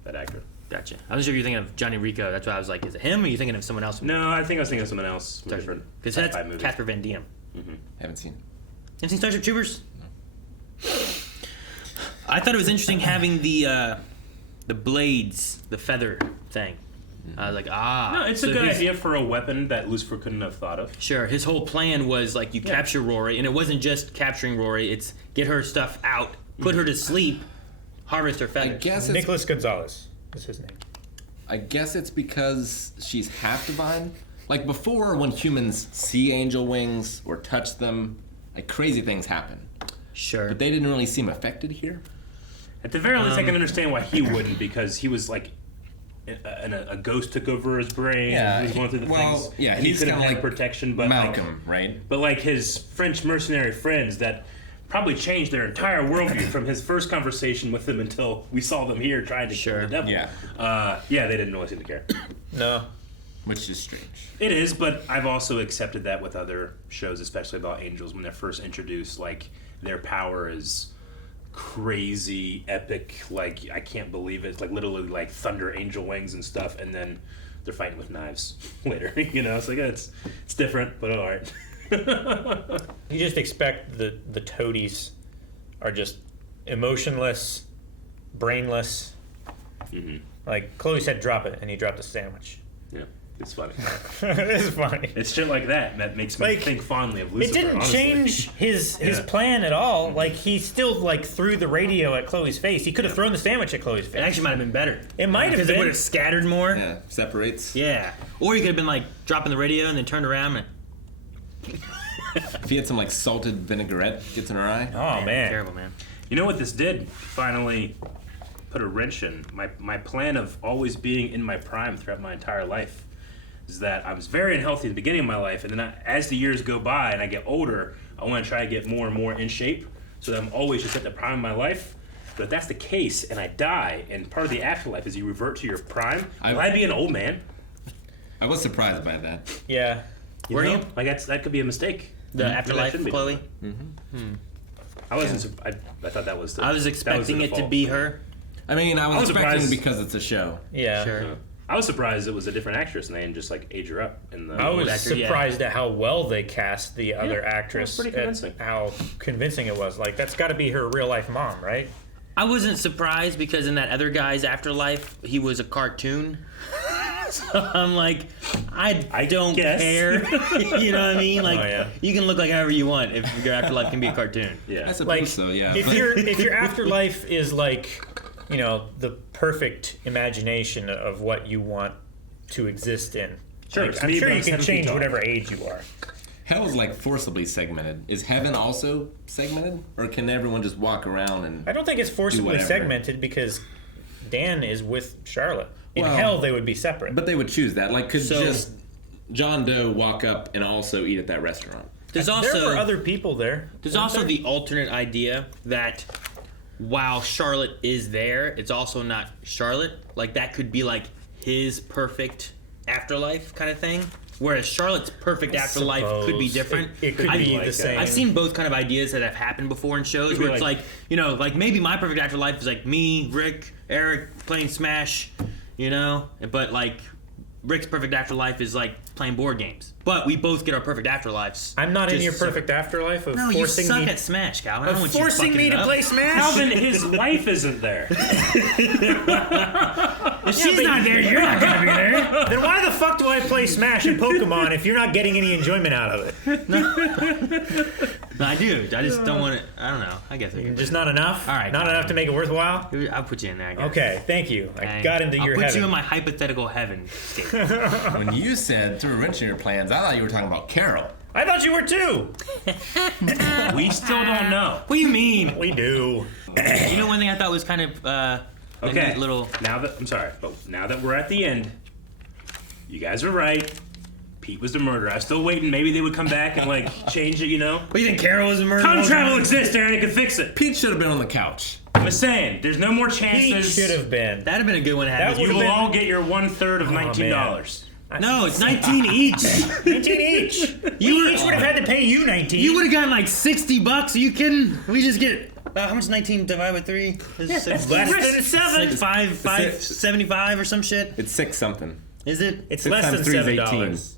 that actor. Gotcha. I wasn't sure if you're thinking of Johnny Rico. That's why I was like, is it him, or are you thinking of someone else? No, I think I was thinking of someone else. from a different Because sci-fi that's movie. Casper Van Diem. Haven't seen. Have you seen Starship Troopers? I thought it was interesting having the blades, the feather thing. I was like, No, it's so a good his- idea for a weapon that Lucifer couldn't have thought of. Sure, his whole plan was like you capture Rory, and it wasn't just capturing Rory; it's get her stuff out, put her to sleep, harvest her I feathers. guess it's Nicholas Gonzalez is his name. I guess it's because she's half divine. Like before, when humans see angel wings or touch them, like crazy things happen. Sure, But they didn't really seem affected here. At the very least, I can understand why he wouldn't, because he was like, a ghost took over his brain. Yeah, he was going through the things. yeah, and he he's could have kinda had like protection, but Malcolm, right? But like his French mercenary friends that probably changed their entire worldview from his first conversation with them until we saw them here trying to kill the devil. Yeah. They didn't really seem to care. No. Which is strange. It is, but I've also accepted that with other shows, especially about angels, when they're first introduced. Like, their power is crazy, epic, like I can't believe it. It's like literally like thunder angel wings and stuff, and then they're fighting with knives later. You know, it's like it's different, but all right. You just expect the toadies are just emotionless, brainless. Mm-hmm. Like Chloe said, drop it, and he dropped a sandwich. Yeah, it's funny. It's funny. It's shit like that makes me think fondly of Lucifer. It didn't honestly. change his plan at all. Like he still like threw the radio at Chloe's face. He could have thrown the sandwich at Chloe's face. It actually might have been better. It might have been. Because it would have scattered more. Yeah, separates. Yeah. Or he could have been like dropping the radio and then turned around and... If he had some like salted vinaigrette gets in her eye. Oh man. Terrible, man. You know what this did? Finally put a wrench in. My plan of always being in my prime throughout my entire life is that I was very unhealthy at the beginning of my life, and then as the years go by and I get older, I want to try to get more and more in shape so that I'm always just at the prime of my life. But if that's the case and I die, and part of the afterlife is you revert to your prime, will I be an old man? I was surprised by that. Yeah. Were you? Like that could be a mistake. The afterlife, Chloe? I wasn't. I thought that was. I was expecting it to be her. I mean, I was expecting surprised because it's a show. Yeah. Sure. I was surprised it was a different actress and they didn't just like age her up in the. I was actor, yeah. surprised at how well they cast the other actress. pretty convincing. How convincing it was. Like that's got to be her real life mom, right? I wasn't surprised because in that other guy's afterlife, he was a cartoon. So I'm like, I don't guess. care. You know what I mean? Like, Oh, yeah. you can look like however you want if your afterlife can be a cartoon. Yeah. I suppose Like so, yeah. if your afterlife is like, you know, the perfect imagination of what you want to exist in. Sure, Like, it's I'm me sure about you can 7 feet change tall. whatever age you are. Hell is like forcibly segmented. Is heaven also segmented? Or can everyone just walk around and... I don't think it's forcibly whatever. segmented because Dan is with Charlotte. In Well, hell, they would be separate. But they would choose that. Like, could So- just John Doe walk up and also eat at that restaurant? There's there also were other people there. there's weren't also there? the alternate idea that while Charlotte is there, it's also not Charlotte. Like that could be like his perfect afterlife kind of thing. Whereas Charlotte's perfect afterlife could be suppose. different. It could be the same. I've seen both kind of ideas that have happened before in shows Could be where it's like- like, you know, like maybe my perfect afterlife is like me, Rick, Eric playing Smash, you know? But like Rick's perfect afterlife is like playing board games. But we both get our perfect afterlives. I'm not in just your separate. perfect afterlife of No, you forcing suck me. at Smash, Calvin. I don't Of want you forcing fucking me it to up. play Smash. Calvin, his wife isn't there. If she's not there, you're not gonna be there. Then why the fuck do I play Smash and Pokemon if you're not getting any enjoyment out of it? No, I do. I just don't want it. I don't know. I guess I could. Just not enough? All right, Not enough to make it worthwhile? I'll put you in there. I guess. Okay, thank you. I Okay. got into I'll your put heaven. you in my hypothetical heaven state. When you said threw a wrench in your plans, I thought you were talking about Carol. I thought you were too. We still don't know. What do you mean? We do. You know, one thing I thought was kind of a Okay. neat little. Now that now that we're at the end, you guys are right. Pete was the murderer. I was still waiting. Maybe they would come back and like change it. You know. What do you think? Carol was a murderer? Time travel exists, Aaron. It could fix it. Pete should have been on the couch. I'm just saying. There's no more He chances. should have been. That'd have been a good one to have. That You would've will been- all get your 1/3 of $19. No, it's 19 each. 19 each. You Each would have had to pay you 19. You would have gotten like $60. Are you kidding? We just get how much? 19 divided by 3? Less than 7. Like 575 or some shit. It's 6 something. Is it? It's 6 less than times 3 is $7.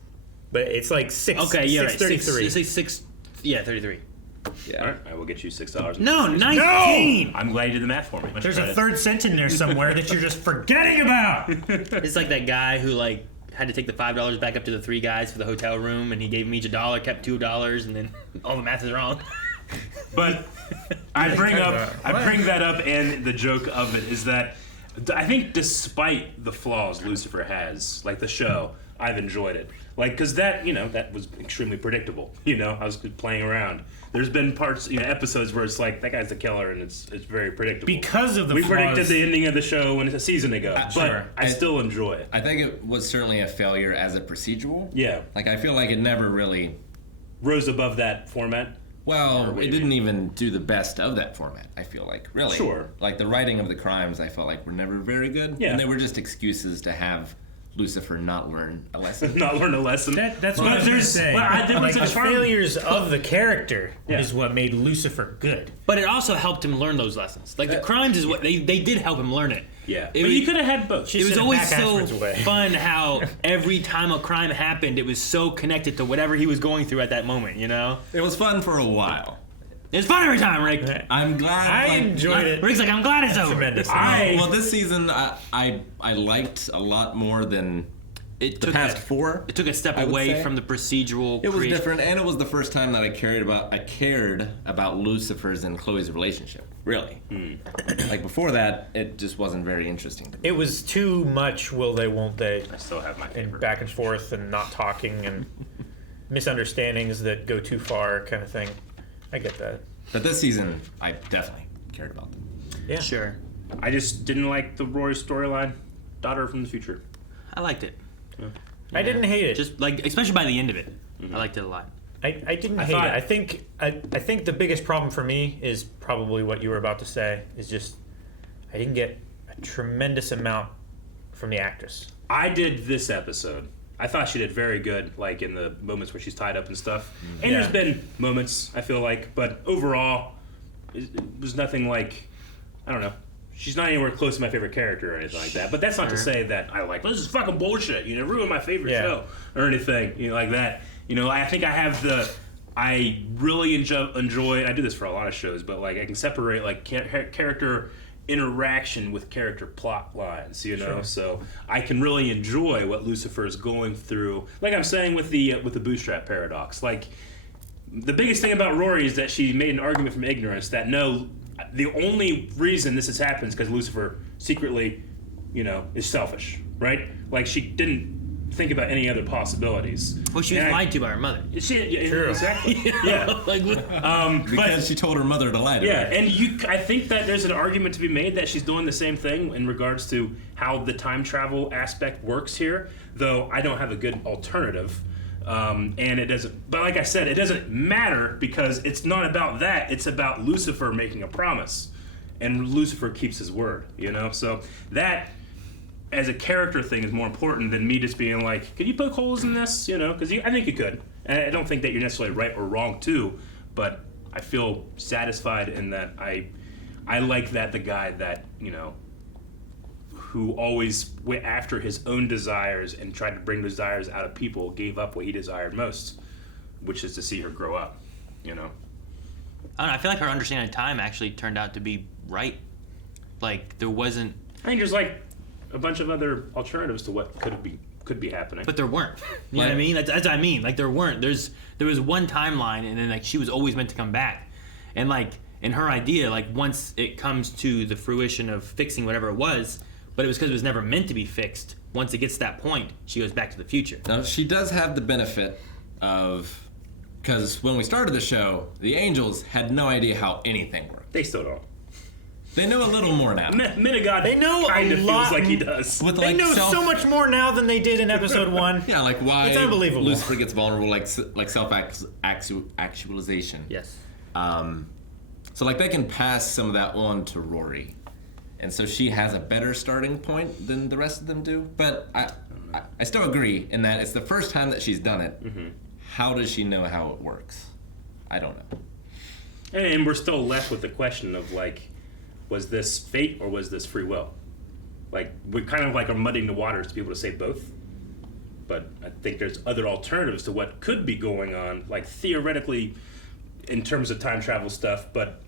But it's like 6. Okay, yeah, right. 633. Say 6. Yeah, 33. Yeah. All right, I will get you $6. No, 19. I'm glad you did the math for me. Much There's a credit. third cent in there somewhere that you're just forgetting about. It's like that guy who like had to take the $5 back up to the 3 guys for the hotel room, and he gave them each $1, kept $2, and then all the math is wrong. But I bring that up, and the joke of it is that I think despite the flaws Lucifer has, like the show, I've enjoyed it. Like, because that was extremely predictable. I was playing around. There's been parts, episodes where it's like, that guy's the killer, and it's very predictable. Because of the we flaws. predicted the ending of the show when it's a season ago, but sure. I still enjoy it. I think it was certainly a failure as a procedural. Yeah. Like, I feel like it never really... Rose above that format. Well, it didn't even do the best of that format, I feel like. Really. Sure. Like, the writing of the crimes, I felt like were never very good. Yeah. And they were just excuses to have Lucifer not learn a lesson. Not learn a lesson. That's what I was going to say. Like, the failures of the character is what made Lucifer good. But it also helped him learn those lessons. Like, the crimes is what they did help him learn it. Yeah, but you could have had both. It was always so fun how every time a crime happened, it was so connected to whatever he was going through at that moment, you know? It was fun for a while. It's fun every time, Rick. I'm glad. I enjoyed it. Rick's like, I'm glad it's over. Tremendous. Well, this season I liked a lot more than the past 4. It took a step away from the procedural. It was different, and it was the first time that I cared about Lucifer's and Chloe's relationship. Really, like before that, it just wasn't very interesting to me. It was too much. Will they? Won't they? I still have my favorite. And back and forth, and not talking, and misunderstandings that go too far, kind of thing. I get that. But this season, I definitely cared about them. Yeah, sure. I just didn't like the Rory storyline. Daughter from the future. I liked it. Yeah. I didn't hate it. Just like, especially by the end of it, I liked it a lot. I didn't hate it. I think the biggest problem for me is probably what you were about to say. Is just I didn't get a tremendous amount from the actress. I did this episode. I thought she did very good, like in the moments where she's tied up and stuff. And there's been moments, I feel like, but overall, it was nothing like, I don't know. She's not anywhere close to my favorite character or anything like that. But that's not to say that I like, this is fucking bullshit. You know, ruin my favorite show or anything, you know, like that. You know, I think I really enjoy. I do this for a lot of shows, but like I can separate like character interaction with character plot lines, you know. So I can really enjoy what Lucifer is going through. Like I'm saying with the Bootstrap paradox. Like the biggest thing about Rory is that she made an argument from ignorance that the only reason this has happened is because Lucifer secretly, you know, is selfish, right? Like she didn't think about any other possibilities. Well, she was lied to by her mother. True. Exactly. Yeah. Because she told her mother to lie to her. Yeah, and I think that there's an argument to be made that she's doing the same thing in regards to how the time travel aspect works here, though I don't have a good alternative. And it doesn't, but like I said, it doesn't matter because it's not about that. It's about Lucifer making a promise, and Lucifer keeps his word, you know? So that, as a character thing, is more important than me just being like, could you poke holes in this? You know, because I think you could. And I don't think that you're necessarily right or wrong too, but I feel satisfied in that I like that the guy that, you know, who always went after his own desires and tried to bring desires out of people, gave up what he desired most, which is to see her grow up, you know? I don't know, I feel like her understanding of time actually turned out to be right. Like, there wasn't... I think there's, like, a bunch of other alternatives to what could be happening. But there weren't. You know what I mean? That's what I mean. Like, there weren't. There was one timeline, and then, like, she was always meant to come back. And, like, in her idea, like, once it comes to the fruition of fixing whatever it was, but it was because it was never meant to be fixed. Once it gets to that point, she goes back to the future. Now, she does have the benefit of... Because when we started the show, the angels had no idea how anything worked. They still don't. They know a little more now. Minigod they know kind a of lot, feels like he does. They know so much more now than they did in episode 1. Yeah, like why it's unbelievable. Lucifer gets vulnerable, like self-actualization. Yes. So like they can pass some of that on to Rory. And so she has a better starting point than the rest of them do. But I still agree in that it's the first time that she's done it. Mm-hmm. How does she know how it works? I don't know. And we're still left with the question of, like, was this fate or was this free will? Like, we kind of like are muddying the waters to be able to say both. But I think there's other alternatives to what could be going on, like theoretically in terms of time travel stuff. But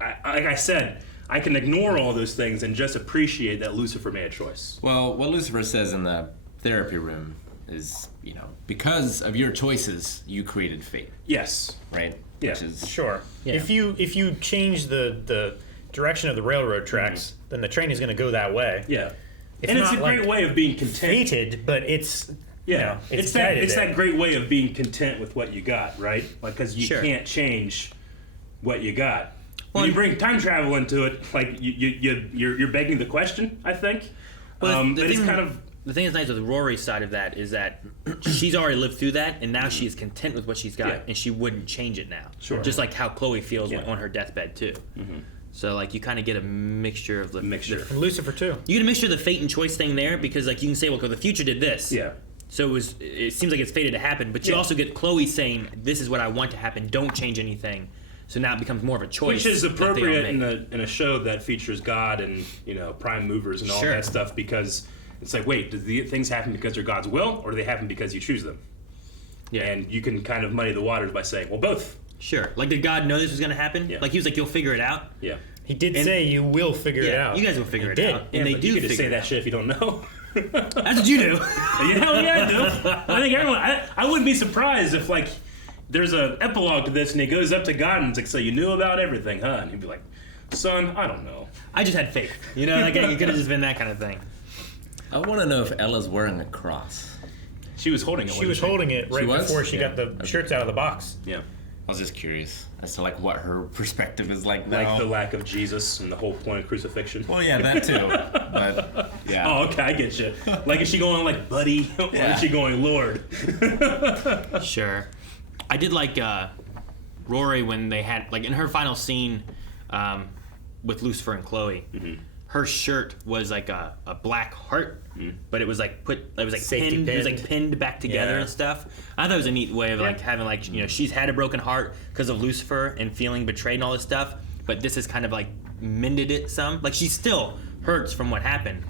like I said, I can ignore all those things and just appreciate that Lucifer made a choice. Well, what Lucifer says in the therapy room is, you know, because of your choices, you created fate. Yes. Right? Yeah. Which is, sure. Yeah. If you change the direction of the railroad tracks, then the train is going to go that way. Yeah. And it's a great way of being content. Fated, but it's... Yeah, you know, it's that great way of being content with what you got, right? Like, because you can't change what you got. When you bring time travel into it, like you're begging the question, I think. Well, the thing that's nice with Rory's side of that is that she's already lived through that, and now she is content with what she's got, and she wouldn't change it now. Sure. Just like how Chloe feels on her deathbed too. Mm-hmm. So like you kind of get a mixture of the Mixture. And Lucifer too. You get a mixture of the fate and choice thing there because like you can say, well, the future did this. Yeah. So it seems like it's fated to happen, but you also get Chloe saying, "This is what I want to happen. Don't change anything." So now it becomes more of a choice. Which is that they all appropriate make. in a show that features God and prime movers and all Sure. that stuff, because it's like, wait, do the things happen because they're God's will, or do they happen because you choose them? Yeah. And you can kind of muddy the waters by saying, well, both. Sure. Like, did God know this was going to happen? Yeah. Like, he was like, "You'll figure it out." Yeah. He did say you will figure it out. You guys will figure it did. out, Yeah, and they but do you could just figure say it that out. shit if you don't know. That's what you do. Hell yeah, I do. I think everyone. I wouldn't be surprised if like there's an epilogue to this, and he goes up to God and it's like, "So you knew about everything, huh?" And he'd be like, "Son, I don't know. I just had faith." Like it could have just been that kind of thing. I want to know if Ella's wearing a cross. She was holding it. She was holding it right was? before she Yeah. got the shirts out of the box. Yeah. I was just curious as to like what her perspective is like now. Like the lack of Jesus and the whole point of crucifixion. Well, yeah, that too. But yeah. Oh, okay, I get you. Like, is she going like buddy, or is she going Lord? Sure. I did like Rory when they had like in her final scene with Lucifer and Chloe. Mm-hmm. Her shirt was like a black heart, but it was like Safety pinned. It was pinned. like pinned back together Yeah. and stuff. I thought it was a neat way of like having like she's had a broken heart because of Lucifer and feeling betrayed and all this stuff, but this has kind of like mended it some. Like she still hurts from what happened,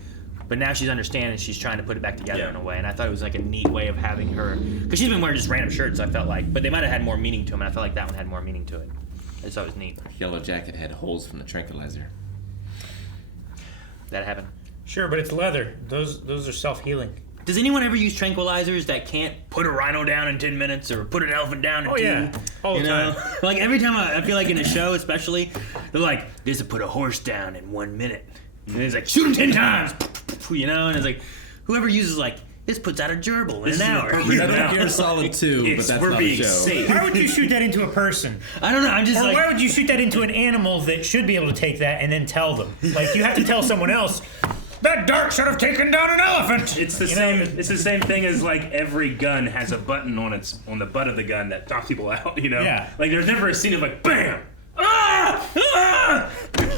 but now she's understanding. She's trying to put it back together Yeah. in a way, and I thought it was like a neat way of having her because she's been wearing just random shirts. I felt like, but they might have had more meaning to them, and I felt like that one had more meaning to it. I just thought it was neat. Yellow Jacket had holes from the tranquilizer. That happened. Sure, but it's leather. Those are self-healing. Does anyone ever use tranquilizers that can't put a rhino down in 10 minutes or put an elephant down in 2? Yeah, all the time. Like every time I feel like in a show especially, they're like, "This will put a horse down in 1 minute." And it's like, "Shoot him 10 times!" And it's like, whoever uses like, "This puts out a gerbil in This an is hour." appropriate. Metal Gear Solid 2, but that's we're not a being show. safe. Why would you shoot that into a person? I don't know, I'm just Or like... why would you shoot that into an animal that should be able to take that and then tell them? Like, you have to tell someone else, "That dart should have taken down an elephant." It's the same. It's the same thing as like every gun has a button on the butt of the gun that knocks people out. Yeah. Like there's never a scene of like bam,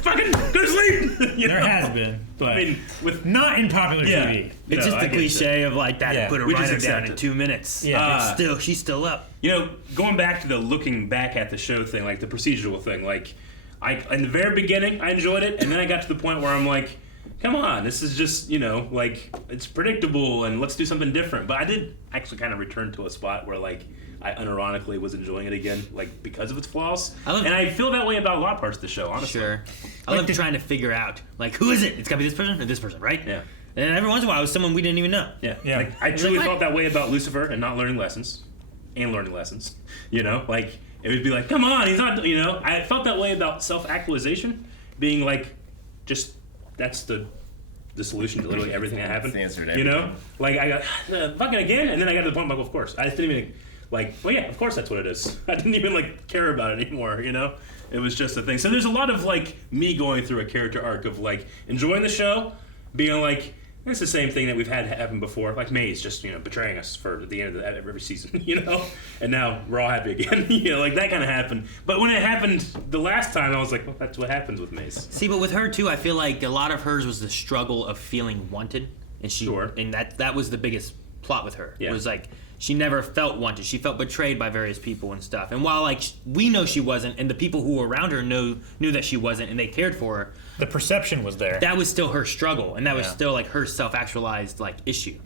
fucking go to sleep. There has been, but I mean, with not in popular TV. It's No, just I the get cliche of like that Yeah. put a We just rhino accept down in it. 2 minutes. Yeah. She's still up. Going back to the looking back at the show thing, like the procedural thing, like in the very beginning I enjoyed it, and then I got to the point where I'm like, come on, this is just like it's predictable and let's do something different. But I did actually kind of return to a spot where like I unironically was enjoying it again, like because of its flaws. And I feel that way about a lot of parts of the show, honestly. Sure. I love trying to figure out, like, who is it? It's gotta be this person or this person, right? Yeah. And every once in a while, it was someone we didn't even know. Yeah. Yeah. Like, I truly felt that way about Lucifer and not learning lessons. And learning lessons. Like, it would be like, come on, he's not, I felt that way about self-actualization being like, just, that's the solution to literally everything that happened. That's the answer to everything. Like, I got, fucking again? And then I got to the point, like, of course. I just didn't even, like, well, yeah, of course that's what it is. I didn't even, like, care about it anymore, It was just a thing. So there's a lot of, like, me going through a character arc of, like, enjoying the show, being like, it's the same thing that we've had happen before. Like Maze just, betraying us for the end of every season, And now we're all happy again. Like that kind of happened. But when it happened the last time, I was like, well, that's what happens with Maze. See, but with her too, I feel like a lot of hers was the struggle of feeling wanted, and and that was the biggest plot with her. Yeah. It was like she never felt wanted. She felt betrayed by various people and stuff. And while like we know she wasn't, and the people who were around her knew that she wasn't, and they cared for her, The perception was there. that was still her struggle, and that was still like her self-actualized like issue,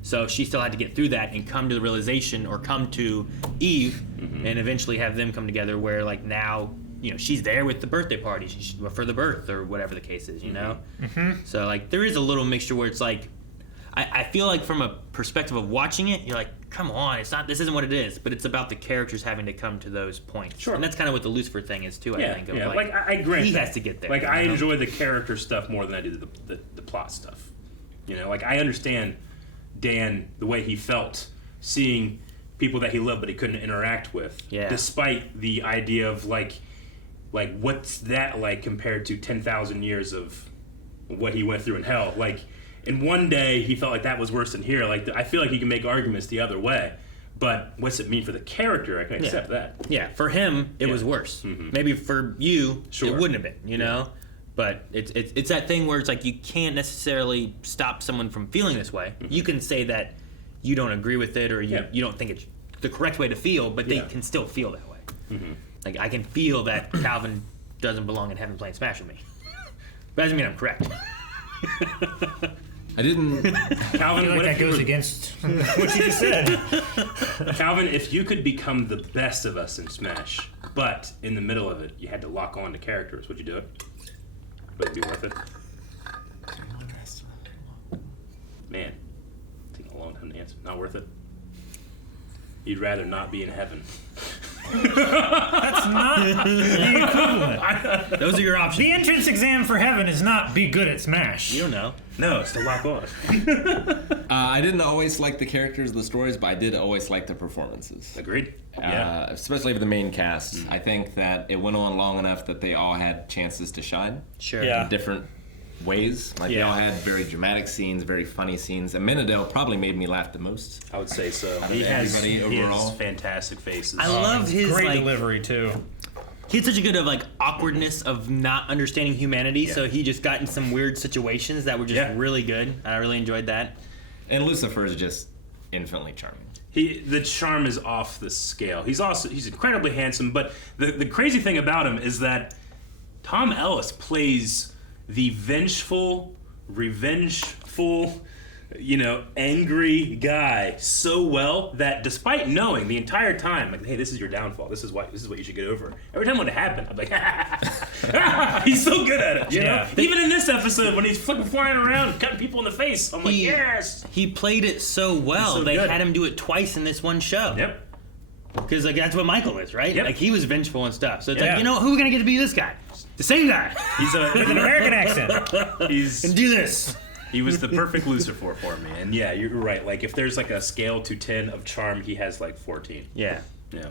So she still had to get through that and come to the realization, or come to Eve, and eventually have them come together. Where like now, she's there with the birthday party for the birth or whatever the case is, So like there is a little mixture where it's like, I feel like from a perspective of watching it, you're like, come on, this isn't what it is, but it's about the characters having to come to those points. Sure. And that's kind of what the Lucifer thing is too, I think. Of Like I agree. He has to get there. Like I enjoy the character stuff more than I do the plot stuff. Like I understand Dan, the way he felt seeing people that he loved but he couldn't interact with. Yeah. Despite the idea of like what's that like compared to 10,000 years of what he went through in hell. Like in one day he felt like that was worse than here. Like I feel like he can make arguments the other way. But what's it mean for the character? I can accept that. Yeah, for him, it was worse. Maybe for you, it wouldn't have been, you know? But it's that thing where it's like you can't necessarily stop someone from feeling this way. You can say that you don't agree with it or you don't think it's the correct way to feel, but they can still feel that way. Like, I can feel that Calvin doesn't belong in heaven playing Smash with me. But that doesn't mean I'm correct. I didn't. Calvin, I feel like that goes against what you just said. Calvin, if you could become the best of us in Smash, but in the middle of it, you had to lock on to characters, would you do it? Would it be worth it? Man, taking a long time to answer. Not worth it. You'd rather not be in heaven. That's not the equivalent. Those are your options. The entrance exam for heaven is not be good at Smash. You don't know. No, it's to lock on. I didn't always like the characters, the stories, but I did always like the performances. Agreed. Especially for the main cast. I think that it went on long enough that they all had chances to shine. Sure. In different ways. Like they all had very dramatic scenes, very funny scenes. And Menadel probably made me laugh the most. I would say so. He has overall fantastic faces. I love his great like, delivery too. He had such a good of like awkwardness of not understanding humanity, so he just got in some weird situations that were just really good. I really enjoyed that. And Lucifer is just infinitely charming. The charm is off the scale. He's incredibly handsome, but the crazy thing about him is that Tom Ellis plays the vengeful, revengeful, angry guy so well that despite knowing the entire time, like, hey, this is your downfall. This is what you should get over. Every time when it happened, I'm like, he's so good at it. You know? Even in this episode, when he's flying around, cutting people in the face, I'm like, yes. He played it so well. So they good. had him do it twice in this one show. Yep. Because like that's what Michael is, right? Yep. Like he was vengeful and stuff. So it's like, who are we gonna get to be this guy? The same guy. He's With an American accent. And do this. He was the perfect Lucifer for me. And yeah, you're right. Like, if there's like a scale to 10 of charm, he has like 14. Yeah. Yeah.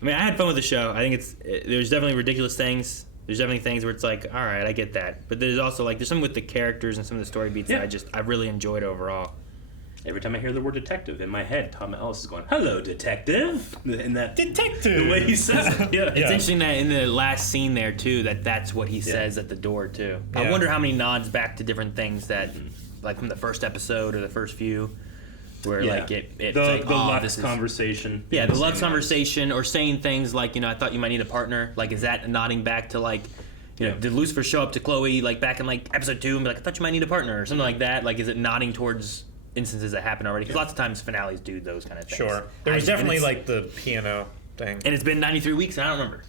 I mean, I had fun with the show. I think there's definitely ridiculous things. There's definitely things where it's like, all right, I get that. But there's also like, there's something with the characters and some of the story beats that I really enjoyed overall. Every time I hear the word detective in my head, Tom Ellis is going, "Hello, detective." In that detective, the way he says it. Yeah. It's interesting that in the last scene there too, that's what he says at the door too. I wonder how many nods back to different things that, like from the first episode or the first few, where like it's like, the Lux this is conversation. Yeah, the Lux conversation, or saying things like, I thought you might need a partner. Like, is that nodding back to like, did Lucifer show up to Chloe like back in like episode 2 and be like, I thought you might need a partner or something like that? Like, is it nodding towards instances that happen already? Because lots of times finales do those kind of things. Sure. There was definitely like the piano thing. And it's been 93 weeks and I don't remember.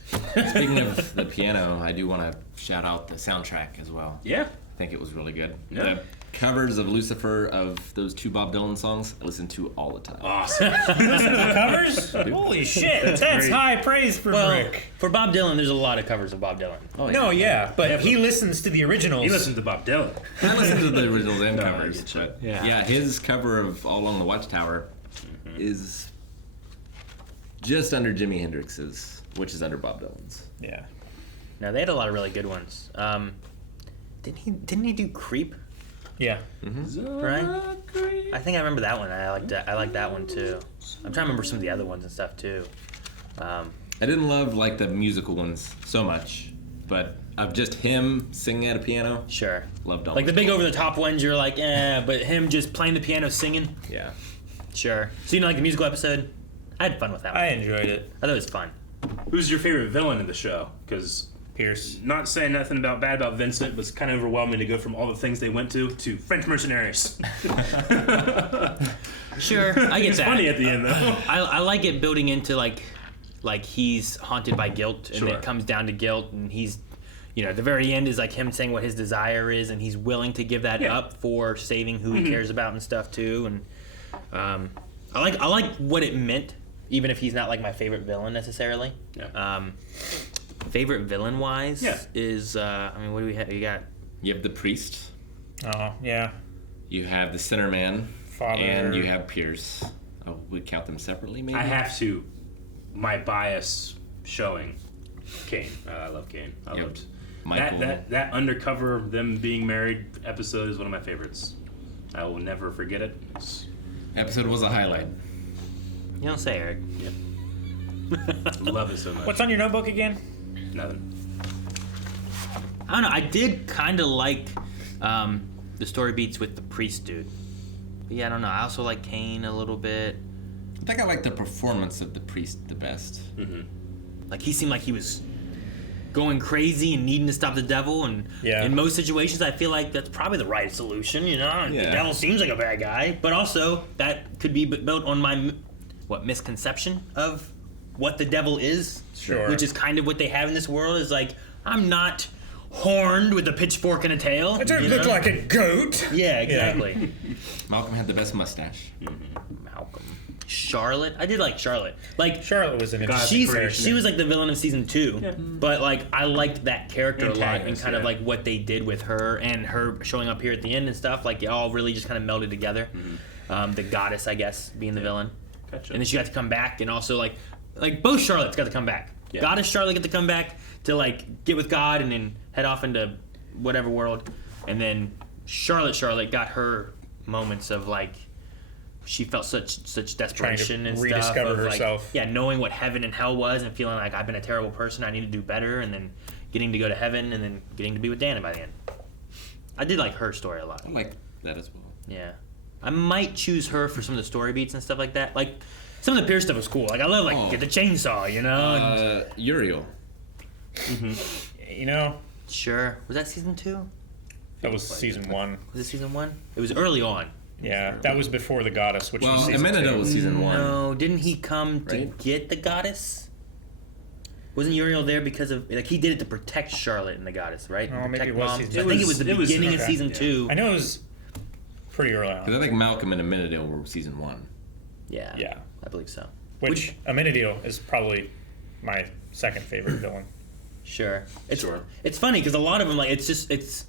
Speaking of the piano, I do want to shout out the soundtrack as well. Yeah. I think it was really good. Yeah. The covers of Lucifer of those 2 Bob Dylan songs, I listen to all the time. Awesome. Covers? Holy shit. That's high praise for Rick. For Bob Dylan, there's a lot of covers of Bob Dylan. Oh, yeah. But he listens to the originals. He listens to Bob Dylan. I listen to the originals and covers. But yeah, his cover of All Along the Watchtower is just under Jimi Hendrix's, which is under Bob Dylan's. Yeah. Now, they had a lot of really good ones. Didn't he do Creep? Yeah. Right? I think I remember that one. I liked that one too. I'm trying to remember some of the other ones and stuff too. I didn't love like the musical ones so much, but of just him singing at a piano. Sure. Loved all. Like the big over the top ones, you're like, but him just playing the piano singing. Yeah. Sure. So like the musical episode? I had fun with that one. I enjoyed it. I thought it was fun. Who's your favorite villain in the show? Because Pierce. Not saying nothing bad about Vincent, but it's kind of overwhelming to go from all the things they went to French mercenaries. Sure, I get it's that. Funny at the end though. I like it building into like he's haunted by guilt, and it comes down to guilt, and he's, at the very end is like him saying what his desire is, and he's willing to give that up for saving who he cares about and stuff too. And I like what it meant, even if he's not like my favorite villain necessarily. Yeah. Favorite villain wise is what do we have? You have the priest. Oh yeah. You have the Sinner Man. Father. And you have Pierce. Oh, we count them separately, maybe. I have to. My bias showing Kane. I love Kane. I loved Michael. That undercover them being married episode is one of my favorites. I will never forget it. Episode was a highlight. You don't say, Eric. Love it so much. What's on your notebook again? Nothing. I don't know. I did kind of like the story beats with the priest dude. But yeah, I don't know. I also like Cain a little bit. I think I like the performance of the priest the best. Mm-hmm. Like, he seemed like he was going crazy and needing to stop the devil, and Yeah. in most situations I feel like that's probably the right solution, you know? And the Yeah. devil seems like a bad guy, but also that could be built on my misconception of what the devil is. Sure. Which is kind of what they have in this world, is like, I'm not horned with a pitchfork and a tail. It doesn't you look know? like a goat. Yeah, exactly. Malcolm had the best mustache. Malcolm. Charlotte? I did like Charlotte. Like, Charlotte was an interesting she character. was like the villain of season 2, but like I liked that character a lot, and Antagonist, kind of yeah. like what they did with her and her showing up here at the end and stuff. Like, it all really just kind of melded together. The goddess, I guess, being the villain, Gotcha. and then she got to come back, and also like both Charlottes got to come back. Yeah. Goddess Charlotte got to come back to like get with God and then head off into whatever world, and then Charlotte got her moments of like. She felt such desperation and rediscover stuff. Of, like, herself. yeah, knowing what heaven and hell was and feeling like I've been a terrible person, I need to do better, and then getting to go to heaven and then getting to be with Dana by the end. I did like her story a lot. I like that as well. Yeah. I might choose her for some of the story beats and stuff like that. Like, some of the Pierce stuff was cool. Like, I love, like, get the chainsaw, you know? Uriel. You know, Sure. Was that season 2? that was season 1. Was it season 1? It was early on. Yeah, that was before the goddess, which was Well, season Amenado 2. was season 1. No, didn't he come to Right. get the goddess? Wasn't Uriel there because of, like, he did it to protect Charlotte and the goddess, right? Oh, maybe Protect it was Mom. season I two. think it was the It was- beginning of okay. season Yeah. 2. I know it was pretty early Because I on. think Malcolm and Amenadale were season 1. Yeah. Yeah. I believe so. Which Amenadiel is probably my second favorite villain. Sure. Sure. It's funny because a lot of them, like, it's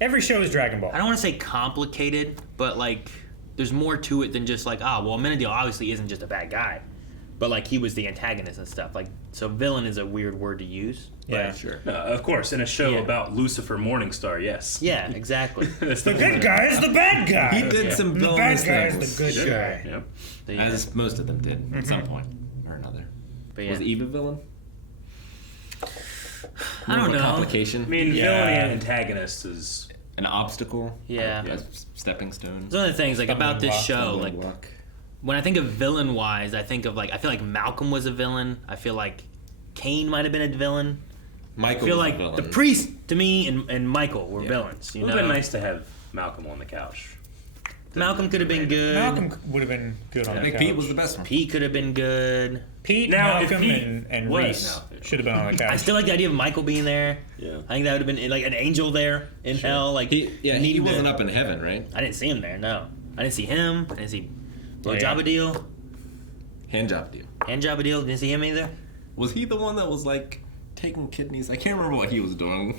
Every show is Dragon Ball. I don't want to say complicated, but like there's more to it than just like, well, Menadil obviously isn't just a bad guy, but like he was the antagonist and stuff. Like, so villain is a weird word to use. Yeah, Sure. Of course, in a show Yeah. about Lucifer Morningstar, yes. Yeah, exactly. That's The good guy is the bad guy. He did some The villainous bad guy is things. the good Sure. guy. Yep. But yeah, As most of them did at some point or another. but yeah. Was Eve a villain? I don't More of a know. complication. I mean, Yeah. villain and antagonist is. An obstacle. Yeah. Stepping stones. It's one of the things like about this Stumbling show, Stumbling like block. when I think of villain wise, I think of like I feel like Malcolm was a villain. I feel like Cain might have been a villain. Michael I feel was like a villain. the priest to me and Michael were Yeah. villains. It You would know, have been nice to have Malcolm on the couch. Malcolm could have been good. Malcolm would have been good on I the think couch. Pete was the best one. Pete could have been good. Pete, Now, if Malcolm, Pete and was Reese now- should have been on the couch. I still like the idea of Michael being there. Yeah. I think that would have been like an angel there in hell. Like He needing wasn't to- up in heaven, right? I didn't see him there. No, I didn't see him. I didn't see Oh, yeah. Jabadil. Hand job deal. And Jabadil. Didn't see him either. Was he the one that was like taking kidneys? I can't remember what he was doing.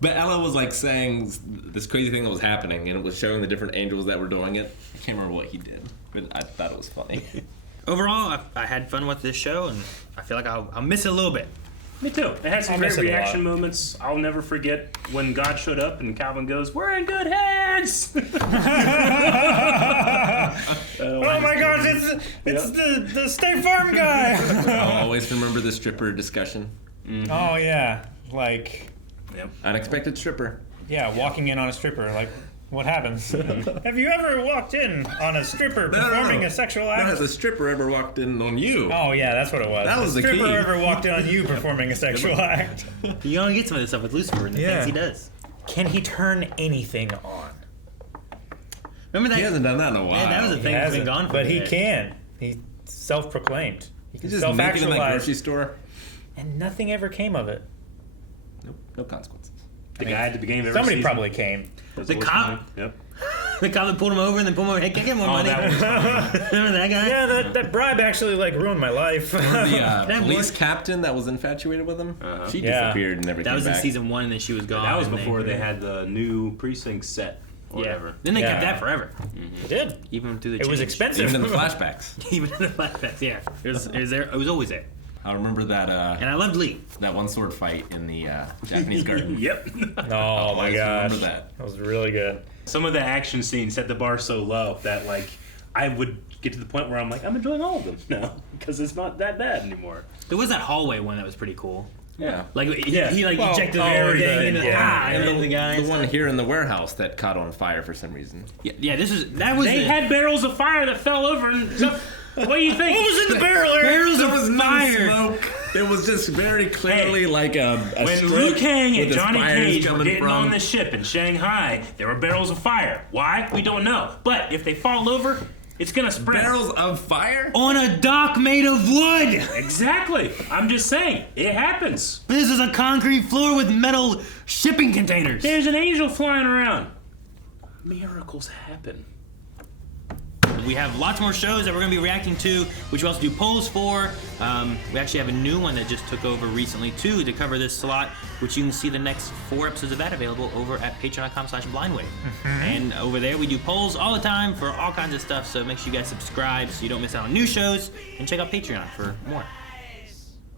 But Ella was like saying this crazy thing that was happening, and it was showing the different angels that were doing it. I can't remember what he did, but I thought it was funny. Overall, I had fun with this show, and I feel like I'll miss it a little bit. Me too. It had some I'll great miss it a lot. reaction moments. I'll never forget when God showed up and Calvin goes, "We're in good hands." Oh my gosh, it's the State Farm guy. I'll always remember the stripper discussion. Oh yeah, like Unexpected stripper. walking in on a stripper. Like, what happens? Have you ever walked in on a stripper performing a sexual No, act? has a stripper ever walked in on you? Oh yeah, that's what it was. That was a the stripper key. ever walked in on you performing a sexual act? You only get some of this stuff with Lucifer and the Yeah. things he does. Can he turn anything on? Remember that? He hasn't done that in a while. Yeah, that was a He thing that's been hasn't, gone for but a he minute. can. He's self-proclaimed. He can He's just naked in that self-actualize, grocery store. and nothing ever came of it. Nope, no consequences. The guy at the beginning of every Somebody season. probably came. Was The what's cop? his name? Yep. The cop that pulled him over and then pulled him over. Hey, can I get more Oh, money? that was Remember that guy? Yeah, that bribe actually like ruined my life. The That police was- captain that was infatuated with him, she Yeah. disappeared and never That came was in back. season 1, and then she was gone. That was and before they had the new precinct set or Yeah. whatever. Then they kept Yeah. that forever, It did. even through the. It was change. expensive. Even in the flashbacks. Even in the flashbacks, yeah. It was there. It was always there. I remember that And I loved Lee. that one sword fight in the Japanese garden. Yep. Oh my always gosh, remember that. was really good. Some of the action scenes set the bar so low that like I would get to the point where I'm like, I'm enjoying all of them now because it's not that bad anymore. There was that hallway one that was pretty cool. Yeah. Like he like ejected everything and the guys. The one here in the warehouse that caught on fire for some reason. Yeah, that was. They had barrels of fire that fell over and stuff. What do you think? What was in the barrel? Barrels There of was fire. no smoke. It was just very clearly like a when strip Liu Kang and with the Johnny spires Cage were coming getting from. on the ship in Shanghai, there were barrels of fire. Why? We don't know. But if they fall over, it's gonna spread. Barrels of fire? On a dock made of wood. Exactly. I'm just saying, it happens. This is a concrete floor with metal shipping containers. There's an angel flying around. Miracles happen. We have lots more shows that we're going to be reacting to, which we also do polls for. We actually have a new one that just took over recently, too, to cover this slot, which you can see the next 4 episodes of that available over at patreon.com/blindwave. And over there, we do polls all the time for all kinds of stuff, so make sure you guys subscribe so you don't miss out on new shows, and check out Patreon for more.